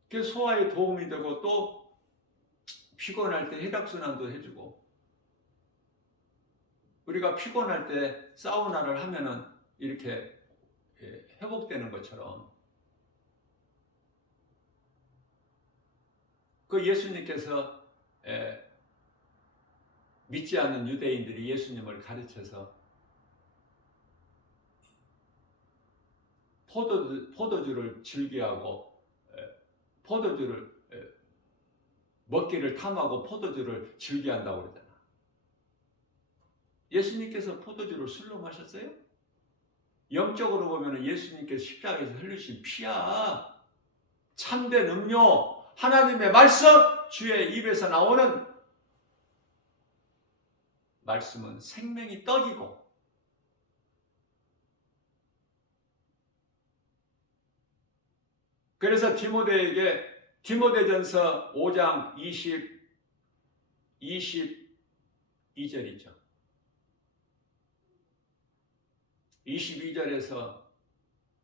그 소화에 도움이 되고 또 피곤할 때 혈액순환도 해주고 우리가 피곤할 때 사우나를 하면은 이렇게 회복되는 것처럼 그 예수님께서 믿지 않는 유대인들이 예수님을 가르쳐서 포도주를 즐겨하고 포도주를 먹기를 탐하고 포도주를 즐겨한다고 그러잖아. 예수님께서 포도주를 술로 마셨어요? 영적으로 보면 예수님께서 십자가에서 흘리신 피야. 참된 음료, 하나님의 말씀, 주의 입에서 나오는 말씀은 생명이 떡이고 그래서 디모데에게 디모데전서 5장 22절이죠.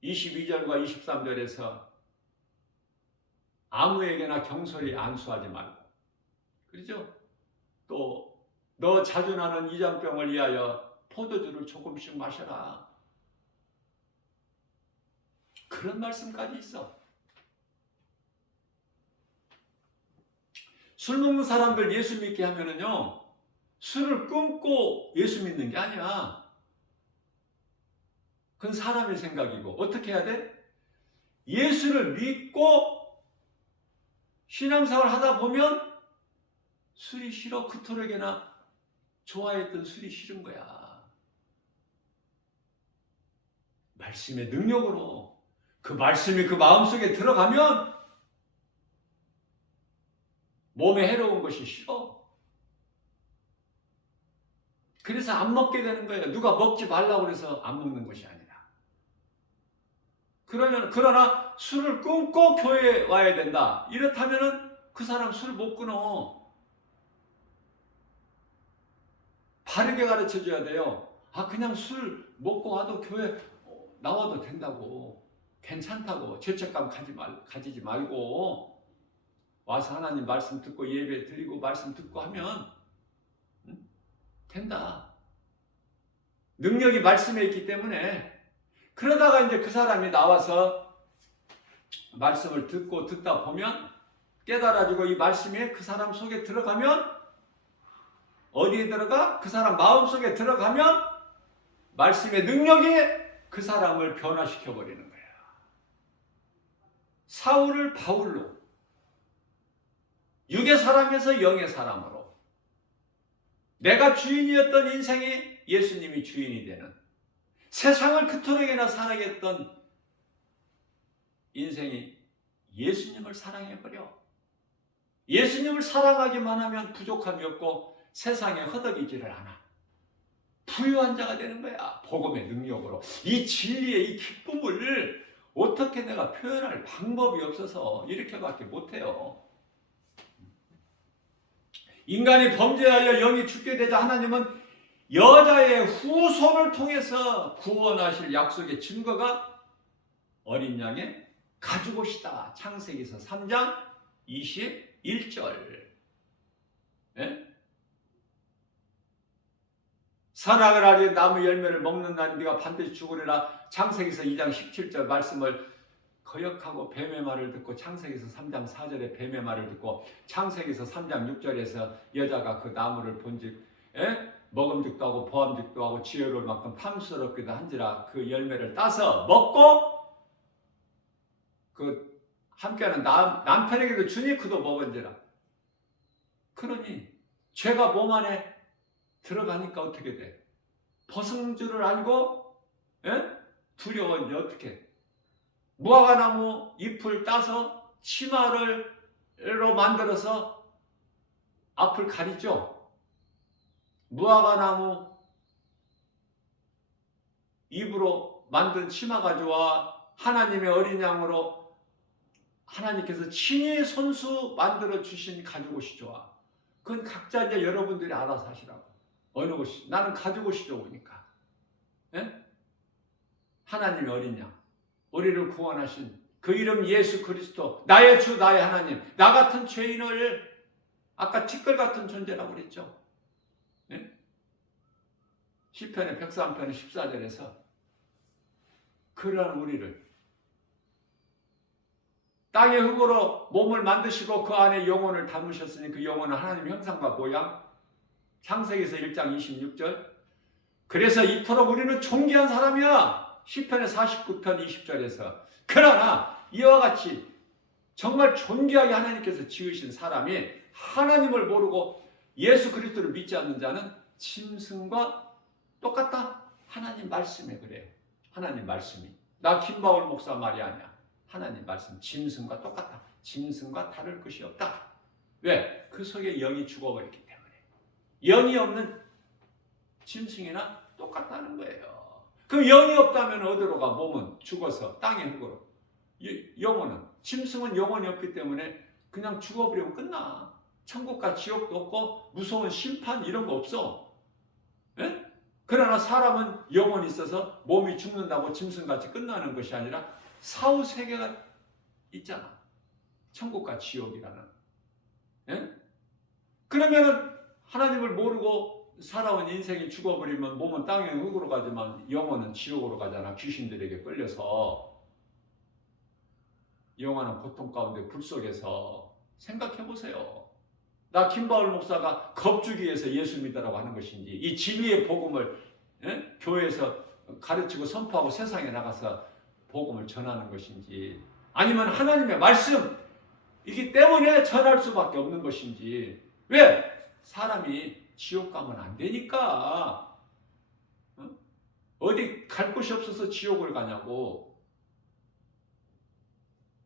22절과 23절에서 아무에게나 경솔히 안수하지 말고 그렇죠? 또 너 자주 나는 이장병을 위하여 포도주를 조금씩 마셔라. 그런 말씀까지 있어. 술 먹는 사람들 예수 믿게 하면은요, 술을 끊고 예수 믿는 게 아니야. 그건 사람의 생각이고, 어떻게 해야 돼? 예수를 믿고 신앙생활 하다 보면 술이 싫어. 그토록이나 좋아했던 술이 싫은 거야. 말씀의 능력으로 그 말씀이 그 마음속에 들어가면 몸에 해로운 것이 싫어. 그래서 안 먹게 되는 거예요. 누가 먹지 말라고 해서 안 먹는 것이 아니라. 그러나 술을 끊고 교회에 와야 된다. 이렇다면은 그 사람 술 못 끊어. 바르게 가르쳐 줘야 돼요. 그냥 술 먹고 와도 교회 나와도 된다고. 괜찮다고. 죄책감 가지지 말고 와서 하나님 말씀 듣고 예배 드리고 말씀 듣고 하면 된다. 능력이 말씀에 있기 때문에. 그러다가 이제 그 사람이 나와서 말씀을 듣다 보면 깨달아지고 이 말씀이 그 사람 속에 들어가면 어디에 들어가? 그 사람 마음속에 들어가면 말씀의 능력이 그 사람을 변화시켜 버리는 거야. 사울을 바울로, 육의 사람에서 영의 사람으로, 내가 주인이었던 인생이 예수님이 주인이 되는, 세상을 그토록이나 사랑했던 인생이 예수님을 사랑해버려. 예수님을 사랑하기만 하면 부족함이 없고 세상에 허덕이지를 않아. 부유한 자가 되는 거야. 복음의 능력으로. 이 진리의 이 기쁨을 어떻게 내가 표현할 방법이 없어서 이렇게밖에 못해요. 인간이 범죄하여 영이 죽게 되자 하나님은 여자의 후손을 통해서 구원하실 약속의 증거가 어린 양의 가죽옷이다. 창세기서 3장 21절. 예? 선악을 알리는 나무 열매를 먹는 날 네가 반드시 죽으리라. 창세기서 2장 17절 말씀을 거역하고 뱀의 말을 듣고 창세기서 3장 4절에 뱀의 말을 듣고 창세기서 3장 6절에서 여자가 그 나무를 본즉 먹음직도 하고 보암직도 하고 지혜로울 만큼 탐스럽기도 한지라 그 열매를 따서 먹고 그 함께하는 남편에게도 주니 그도 먹은지라. 그러니 죄가 몸 안에 들어가니까 어떻게 돼? 벗은 줄을 알고 두려워하니 어떻게? 무화과나무 잎을 따서 치마로 만들어서 앞을 가리죠. 무화과나무 잎으로 만든 치마 가져와 하나님의 어린 양으로 하나님께서 친히 손수 만들어 주신 가죽옷이 좋아. 그건 각자 이제 여러분들이 알아서 하시라고. 어느 곳이? 나는 가죽옷이 좋으니까. 하나님의 어린 양, 우리를 구원하신 그 이름 예수 그리스도, 나의 주 나의 하나님, 나 같은 죄인을 아까 티끌 같은 존재라고 그랬죠. 시편의 103편 14절에서 그러한 우리를 땅의 흙으로 몸을 만드시고 그 안에 영혼을 담으셨으니 그 영혼은 하나님의 형상과 모양. 창세기서 1장 26절. 그래서 이토록 우리는 존귀한 사람이야. 시편의 49편 20절에서. 그러나 이와 같이 정말 존귀하게 하나님께서 지으신 사람이 하나님을 모르고 예수 그리스도를 믿지 않는 자는 짐승과 똑같다. 하나님 말씀에 그래요. 하나님 말씀이. 나 김바울 목사 말이 아니야. 하나님 말씀. 짐승과 똑같다. 짐승과 다를 것이 없다. 왜? 그 속에 영이 죽어버렸기 때문에. 영이 없는 짐승이나 똑같다는 거예요. 그 영이 없다면 어디로 가? 몸은 죽어서 땅의 흙으로. 영혼은, 짐승은 영혼이 없기 때문에 그냥 죽어버리면 끝나. 천국과 지옥도 없고 무서운 심판 이런 거 없어. 예? 그러나 사람은 영혼이 있어서 몸이 죽는다고 짐승같이 끝나는 것이 아니라 사후 세계가 있잖아. 천국과 지옥이라는. 예? 그러면은 하나님을 모르고 살아온 인생이 죽어버리면 몸은 땅의 흙으로 가지만 영혼은 지옥으로 가잖아. 귀신들에게 끌려서. 영원한 고통 가운데 불 속에서. 생각해보세요. 나 김바울 목사가 겁주기에서 예수 믿으라고 하는 것인지, 이 진리의 복음을 교회에서 가르치고 선포하고 세상에 나가서 복음을 전하는 것인지, 아니면 하나님의 말씀이기 때문에 전할 수밖에 없는 것인지. 왜? 사람이 지옥 가면 안 되니까. 어디 갈 곳이 없어서 지옥을 가냐고.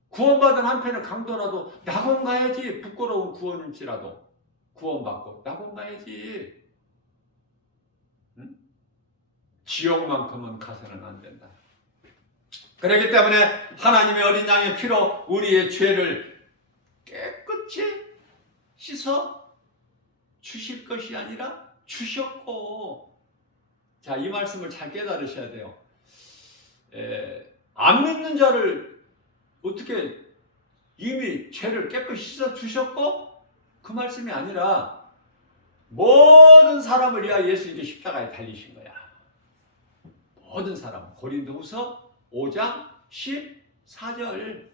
구원받은 한편의 강도라도 낙원 가야지. 부끄러운 구원일지라도 구원받고 낙원 가야지. 지옥만큼은 가서는 안 된다. 그렇기 때문에 하나님의 어린 양의 피로 우리의 죄를 깨끗이 씻어 주실 것이 아니라 주셨고, 자, 이 말씀을 잘 깨달으셔야 돼요. 안 믿는 자를 어떻게 이미 죄를 깨끗이 씻어 주셨고, 그 말씀이 아니라 모든 사람을 위하여 예수님께 십자가에 달리신 거야. 모든 사람. 고린도후서 5장 14절.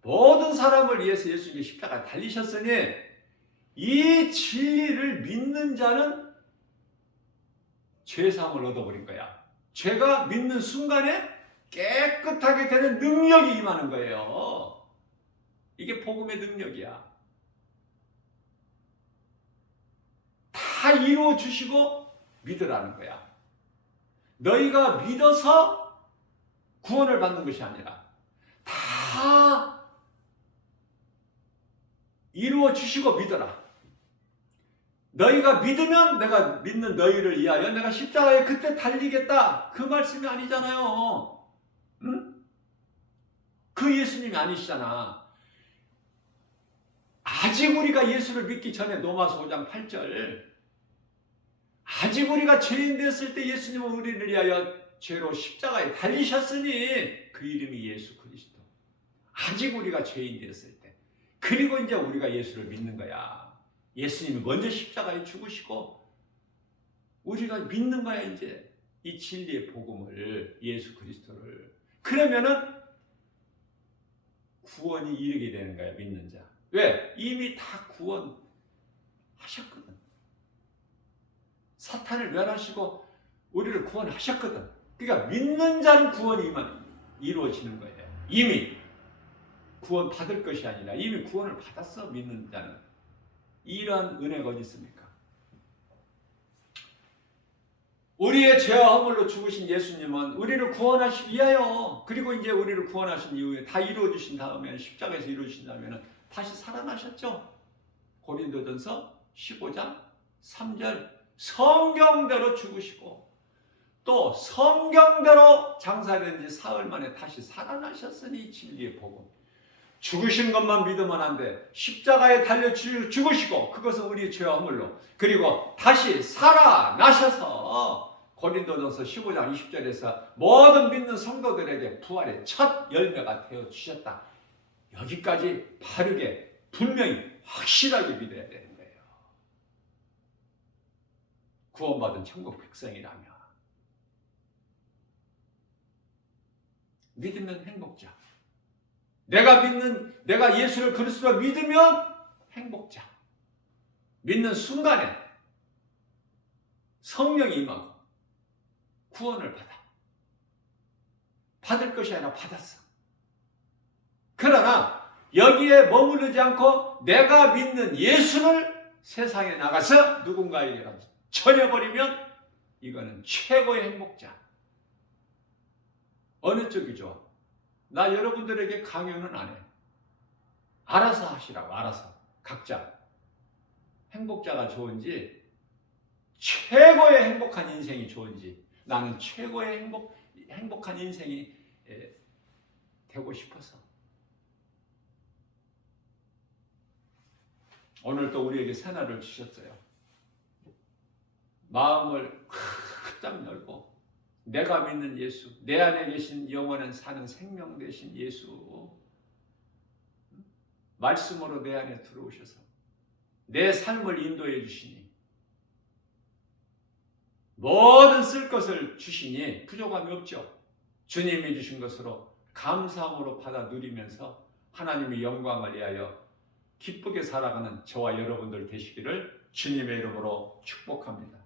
모든 사람을 위해서 예수님이 십자가에 달리셨으니 이 진리를 믿는 자는 죄사함을 얻어버린 거야. 죄가 믿는 순간에 깨끗하게 되는 능력이 임하는 거예요. 이게 복음의 능력이야. 다 이루어 주시고 믿으라는 거야. 너희가 믿어서 구원을 받는 것이 아니라 다 이루어 주시고 믿어라. 너희가 믿으면 내가 믿는 너희를 위하여 내가 십자가에 그때 달리겠다. 그 말씀이 아니잖아요. 응? 그 예수님이 아니시잖아. 아직 우리가 예수를 믿기 전에 로마서 5장 8절, 아직 우리가 죄인 됐을 때 예수님은 우리를 위하여 죄로 십자가에 달리셨으니 그 이름이 예수 그리스도. 아직 우리가 죄인 됐을 때. 그리고 이제 우리가 예수를 믿는 거야. 예수님이 먼저 십자가에 죽으시고 우리가 믿는 거야. 이제 이 진리의 복음을, 예수 그리스도를. 그러면은 구원이 이르게 되는 거야. 믿는 자. 왜? 이미 다 구원하셨거든. 사탄을 멸하시고 우리를 구원하셨거든. 그러니까 믿는 자는 구원이 이루어지는 거예요. 이미 구원 받을 것이 아니라 이미 구원을 받았어. 믿는 자는. 이러한 은혜가 어디 있습니까? 우리의 죄와 허물로 죽으신 예수님은 우리를 구원하시기 위하여, 그리고 이제 우리를 구원하신 이후에 다 이루어주신 다음에, 십자가에서 이루어주신 다음에는 다시 살아나셨죠. 고린도전서 15장 3절 성경대로 죽으시고 또 성경대로 장사된 지 사흘 만에 다시 살아나셨으니 진리의 복음. 죽으신 것만 믿으면 안 돼. 십자가에 달려 죽으시고 그것은 우리의 죄와 허물로, 그리고 다시 살아나셔서 고린도전서 15장 20절에서 모든 믿는 성도들에게 부활의 첫 열매가 되어 주셨다. 여기까지 바르게 분명히 확실하게 믿어야 되는 거예요. 구원받은 천국 백성이라면 믿으면 행복자. 내가 예수를 그리스도로 믿으면 행복자. 믿는 순간에 성령이 임하고 구원을 받을 것이 아니라 받았어. 그러나 여기에 머무르지 않고 내가 믿는 예수를 세상에 나가서 누군가에게라도 전해버리면 이거는 최고의 행복자. 어느 쪽이 좋아? 나 여러분들에게 강요는 안 해. 알아서 하시라고. 알아서. 각자 행복자가 좋은지, 최고의 행복한 인생이 좋은지. 나는 최고의 행복한 인생이 되고 싶어서. 오늘 또 우리에게 새날을 주셨어요. 마음을 딱 열고 내가 믿는 예수, 내 안에 계신 영원한 사는 생명 되신 예수, 말씀으로 내 안에 들어오셔서 내 삶을 인도해 주시니, 뭐든 쓸 것을 주시니 부족함이 없죠. 주님이 주신 것으로 감사함으로 받아 누리면서 하나님의 영광을 위하여 기쁘게 살아가는 저와 여러분들 되시기를 주님의 이름으로 축복합니다.